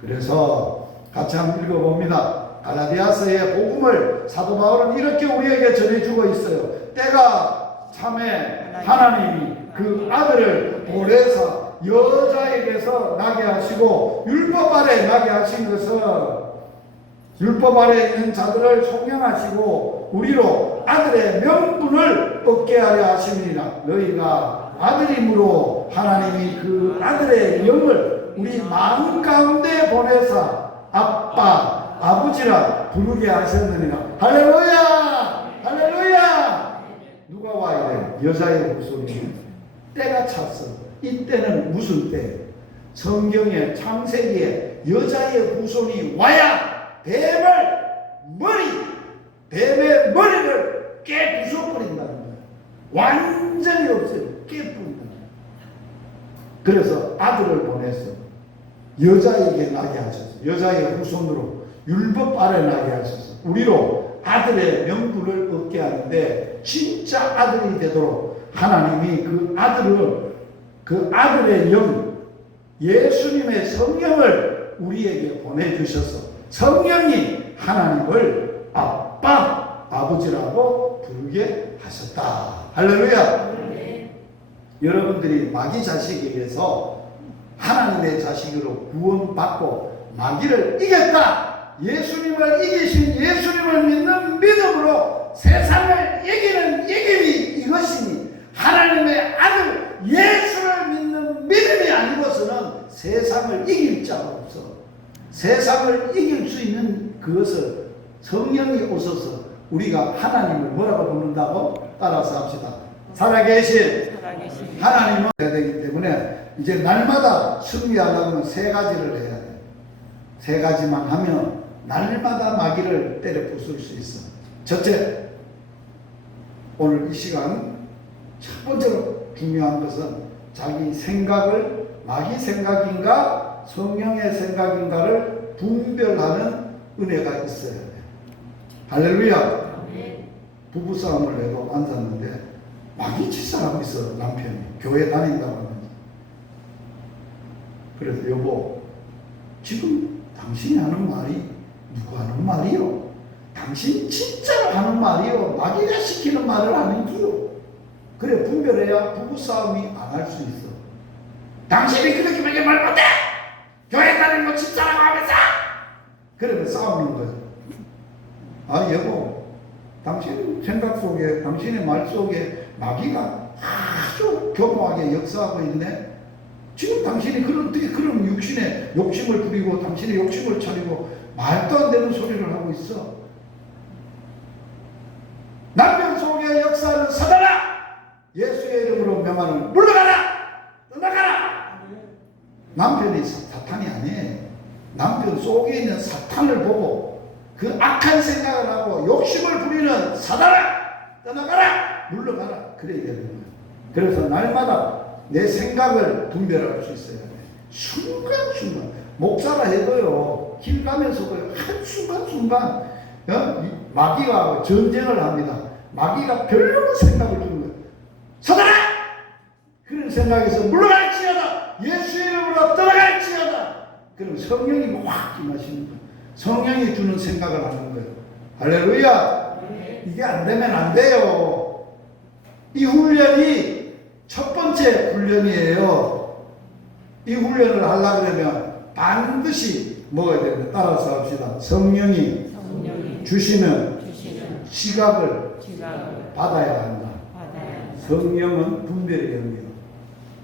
그래서 같이 한번 읽어봅니다. 갈라디아서의 복음을 사도 바울은 이렇게 우리에게 전해주고 있어요. 때가 참에 하나님이 그 아들을 보내사 여자에게서 나게 하시고 율법 아래 나게 하신 것은 율법 아래 있는 자들을 속량하시고 우리로 아들의 명분을 얻게 하려 하심이니라. 너희가 아들임으로 하나님이 그 아들의 영을 우리 마음 가운데 보내사 아빠 아버지라 부르게 하셨느니라. 할렐루야 할렐루야. 누가 와야 돼? 여자의 후손이. 때가 찼어. 이때는 무슨 때? 성경의 창세기에 여자의 후손이 와야 뱀의 머리를 깨부숴버린다는 거예요. 완전히 없어요. 깨부린다는 거예요. 그래서 아들을 보내서 여자에게 나게 하셔서 여자의 후손으로 율법 아래 나게 하셔서 우리로 아들의 명분을 얻게 하는데 진짜 아들이 되도록 하나님이 그 아들의 영 예수님의 성령을 우리에게 보내주셔서 성령이 하나님을 아빠 아버지라고 부르게 하셨다. 할렐루야. 여러분들이 마귀 자식에게서 하나님의 자식으로 구원받고 마귀를 이겼다. 예수님을 이기신 예수님을 믿는 믿음으로 세상을 이기는 이김이 이것이니 하나님의 아들 예수를 믿는 믿음이 아니고서는 세상을 이길 자가 없어. 세상을 이길 수 있는 그것을 성령이 오셔서 우리가 하나님을 뭐라고 부른다고? 따라서 합시다. 살아계신 하나님은 해야 되기 때문에 이제 날마다 승리하려면 세 가지를 해야 돼. 세 가지만 하면 날마다 마귀를 때려 부술 수 있어. 첫째, 오늘 이 시간 첫 번째로 중요한 것은 자기 생각을 마귀 생각인가 성령의 생각인가를 분별하는 은혜가 있어야 돼. 할렐루야. 부부싸움을 해도 앉았는데 마귀 칠 사람이 있어. 남편이 교회 다닌다고 하면. 그래서 여보, 지금 당신이 하는 말이 누구 하는 말이요? 당신 진짜로 하는 말이요? 마귀가 시키는 말을 하는지요? 그래 분별해야 부부싸움이 안 할 수 있어. 당신이 그렇게 말 못해! 교회 다니는 거 진짜라고 하면서! 그러면 싸우는 거야. 아 여보, 당신 생각 속에, 당신의 말 속에 마귀가 아주 교묘하게 역사하고 있네. 지금 당신이 그런 육신에 욕심을 부리고 당신의 욕심을 차리고 말도 안 되는 소리를 하고 있어. 남편 속의 역사는 사단아! 예수의 이름으로 명하는 물러가라! 떠나가라! 남편이 사탄이 아니에요. 남편 속에 있는 사탄을 보고 그 악한 생각을 하고 욕심을 부리는 사단아! 떠나가라! 물러가라! 그래야 되는 거예요. 그래서 날마다 내 생각을 분별할 수 있어야 돼. 순간순간. 목사라 해도요, 길 가면서도 한순간순간, 마귀가 전쟁을 합니다. 마귀가 별로 생각을 주는 거예요. 사단아! 그런 생각에서 물러갈지어다! 예수의 이름으로 떠나갈지어다! 그럼 성령이 확 임하시는 거예요. 성령이 주는 생각을 하는 거예요. 할렐루야! 이게 안 되면 안 돼요. 이 훈련이 첫 번째 훈련이에요. 이 훈련을 하려고 그러면 반드시 먹어야 됩니다. 따라서 합시다. 성령이 주시는 시각을 받아야 한다. 성령은 분별의 영이요.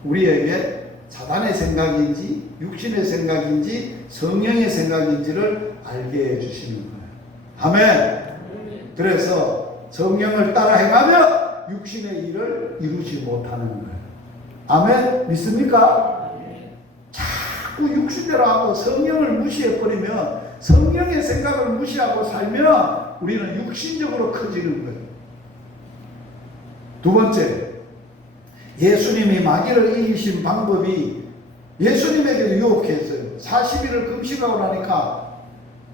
우리에게 사단의 생각인지 육신의 생각인지 성령의 생각인지를 알게 해주시는 거예요. 아멘. 그래서 성령을 따라 행하며 육신의 일을 이루지 못하는 거예요. 아멘. 믿습니까? 자꾸 육신대로 하고 성령을 무시해버리면, 성령의 생각을 무시하고 살면 우리는 육신적으로 커지는 거예요. 두 번째, 예수님이 마귀를 이기신 방법이 예수님에게 유혹했어요. 40일을 금식하고 나니까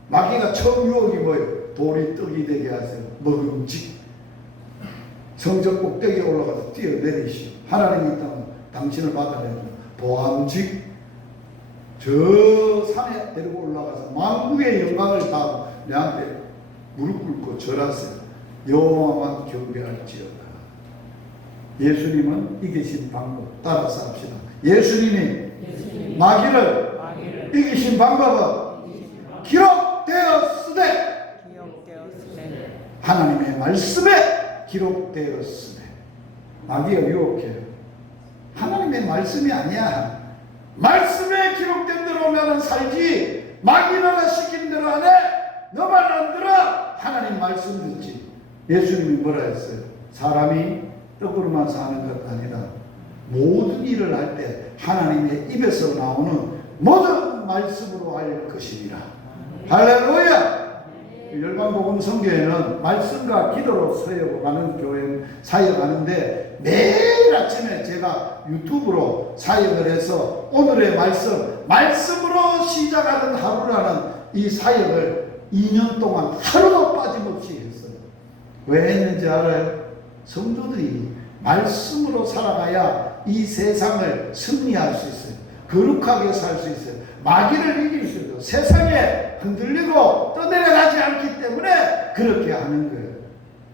마귀가 처음 유혹이 뭐예요? 돌이 떡이 되게 하세요. 먹음직. 성전 꼭대기에 올라가서 뛰어내리시오. 하나님이 있다면 당신을 받아내죠. 보암직. 저 산에 데리고 올라가서 만국의 영광을 다 내한테 무릎 꿇고 절하세요. 여호와만 경배할지어다. 예수님은 이기신 방법 따라서 합시다. 예수님이 마귀를 이기신 방법은 기록되었으되 하나님의 말씀에 기록되었으되. 마귀가 유혹해요. 하나님의 말씀이 아니야. 말씀에 기록된 대로 나는 살지, 마귀가 시킨 대로 하네. 너만 안 들어. 하나님 말씀 듣지. 예수님이 뭐라 했어요? 사람이 떡으로만 사는 것 아니라 모든 일을 할 때 하나님의 입에서 나오는 모든 말씀으로 할 것이니라. 할렐루야. 열방복음 성교회는 말씀과 기도로 사역하는 교회 사역하는데, 매일 아침에 제가 유튜브로 사역을 해서 오늘의 말씀으로 시작하는 하루라는 이 사역을 2년 동안 하루도 빠짐없이 했어요. 왜 했는지 알아요? 성도들이 말씀으로 살아가야 이 세상을 승리할 수 있어요. 거룩하게 살 수 있어요. 마귀를 이길 수 있어요. 세상에 흔들리고 떠내려가지 않기 때문에 그렇게 하는 거예요.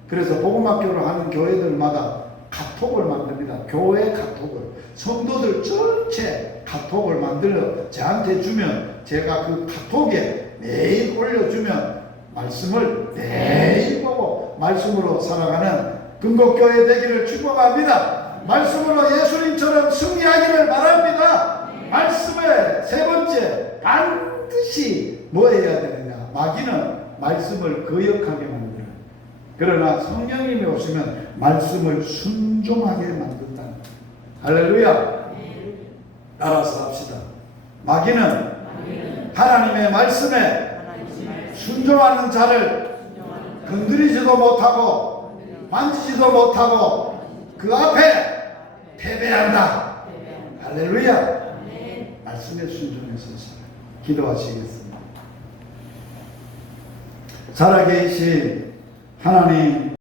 그래서 복음학교를 하는 교회들마다 카톡을 만듭니다. 교회 카톡을. 성도들 전체 카톡을 만들어 저한테 주면 제가 그 카톡에 매일 올려주면 말씀을 매일 보고 말씀으로 살아가는 금곡교회 되기를 축복합니다. 말씀으로 예수님처럼 승리하기를 바랍니다. 말씀의 세 번째, 반드시 뭐 해야 되느냐? 마귀는 말씀을 거역하게 만들어요. 그러나 성령님이 오시면 말씀을 순종하게 만든다. 할렐루야. 따라서 합시다. 마귀는 하나님의 말씀에 순종하는 자를 건드리지도 못하고 만지지도 못하고 그 앞에 패배한다. 할렐루야. 말씀에 순종해서 기도하시겠습니다. 살아계신 하나님,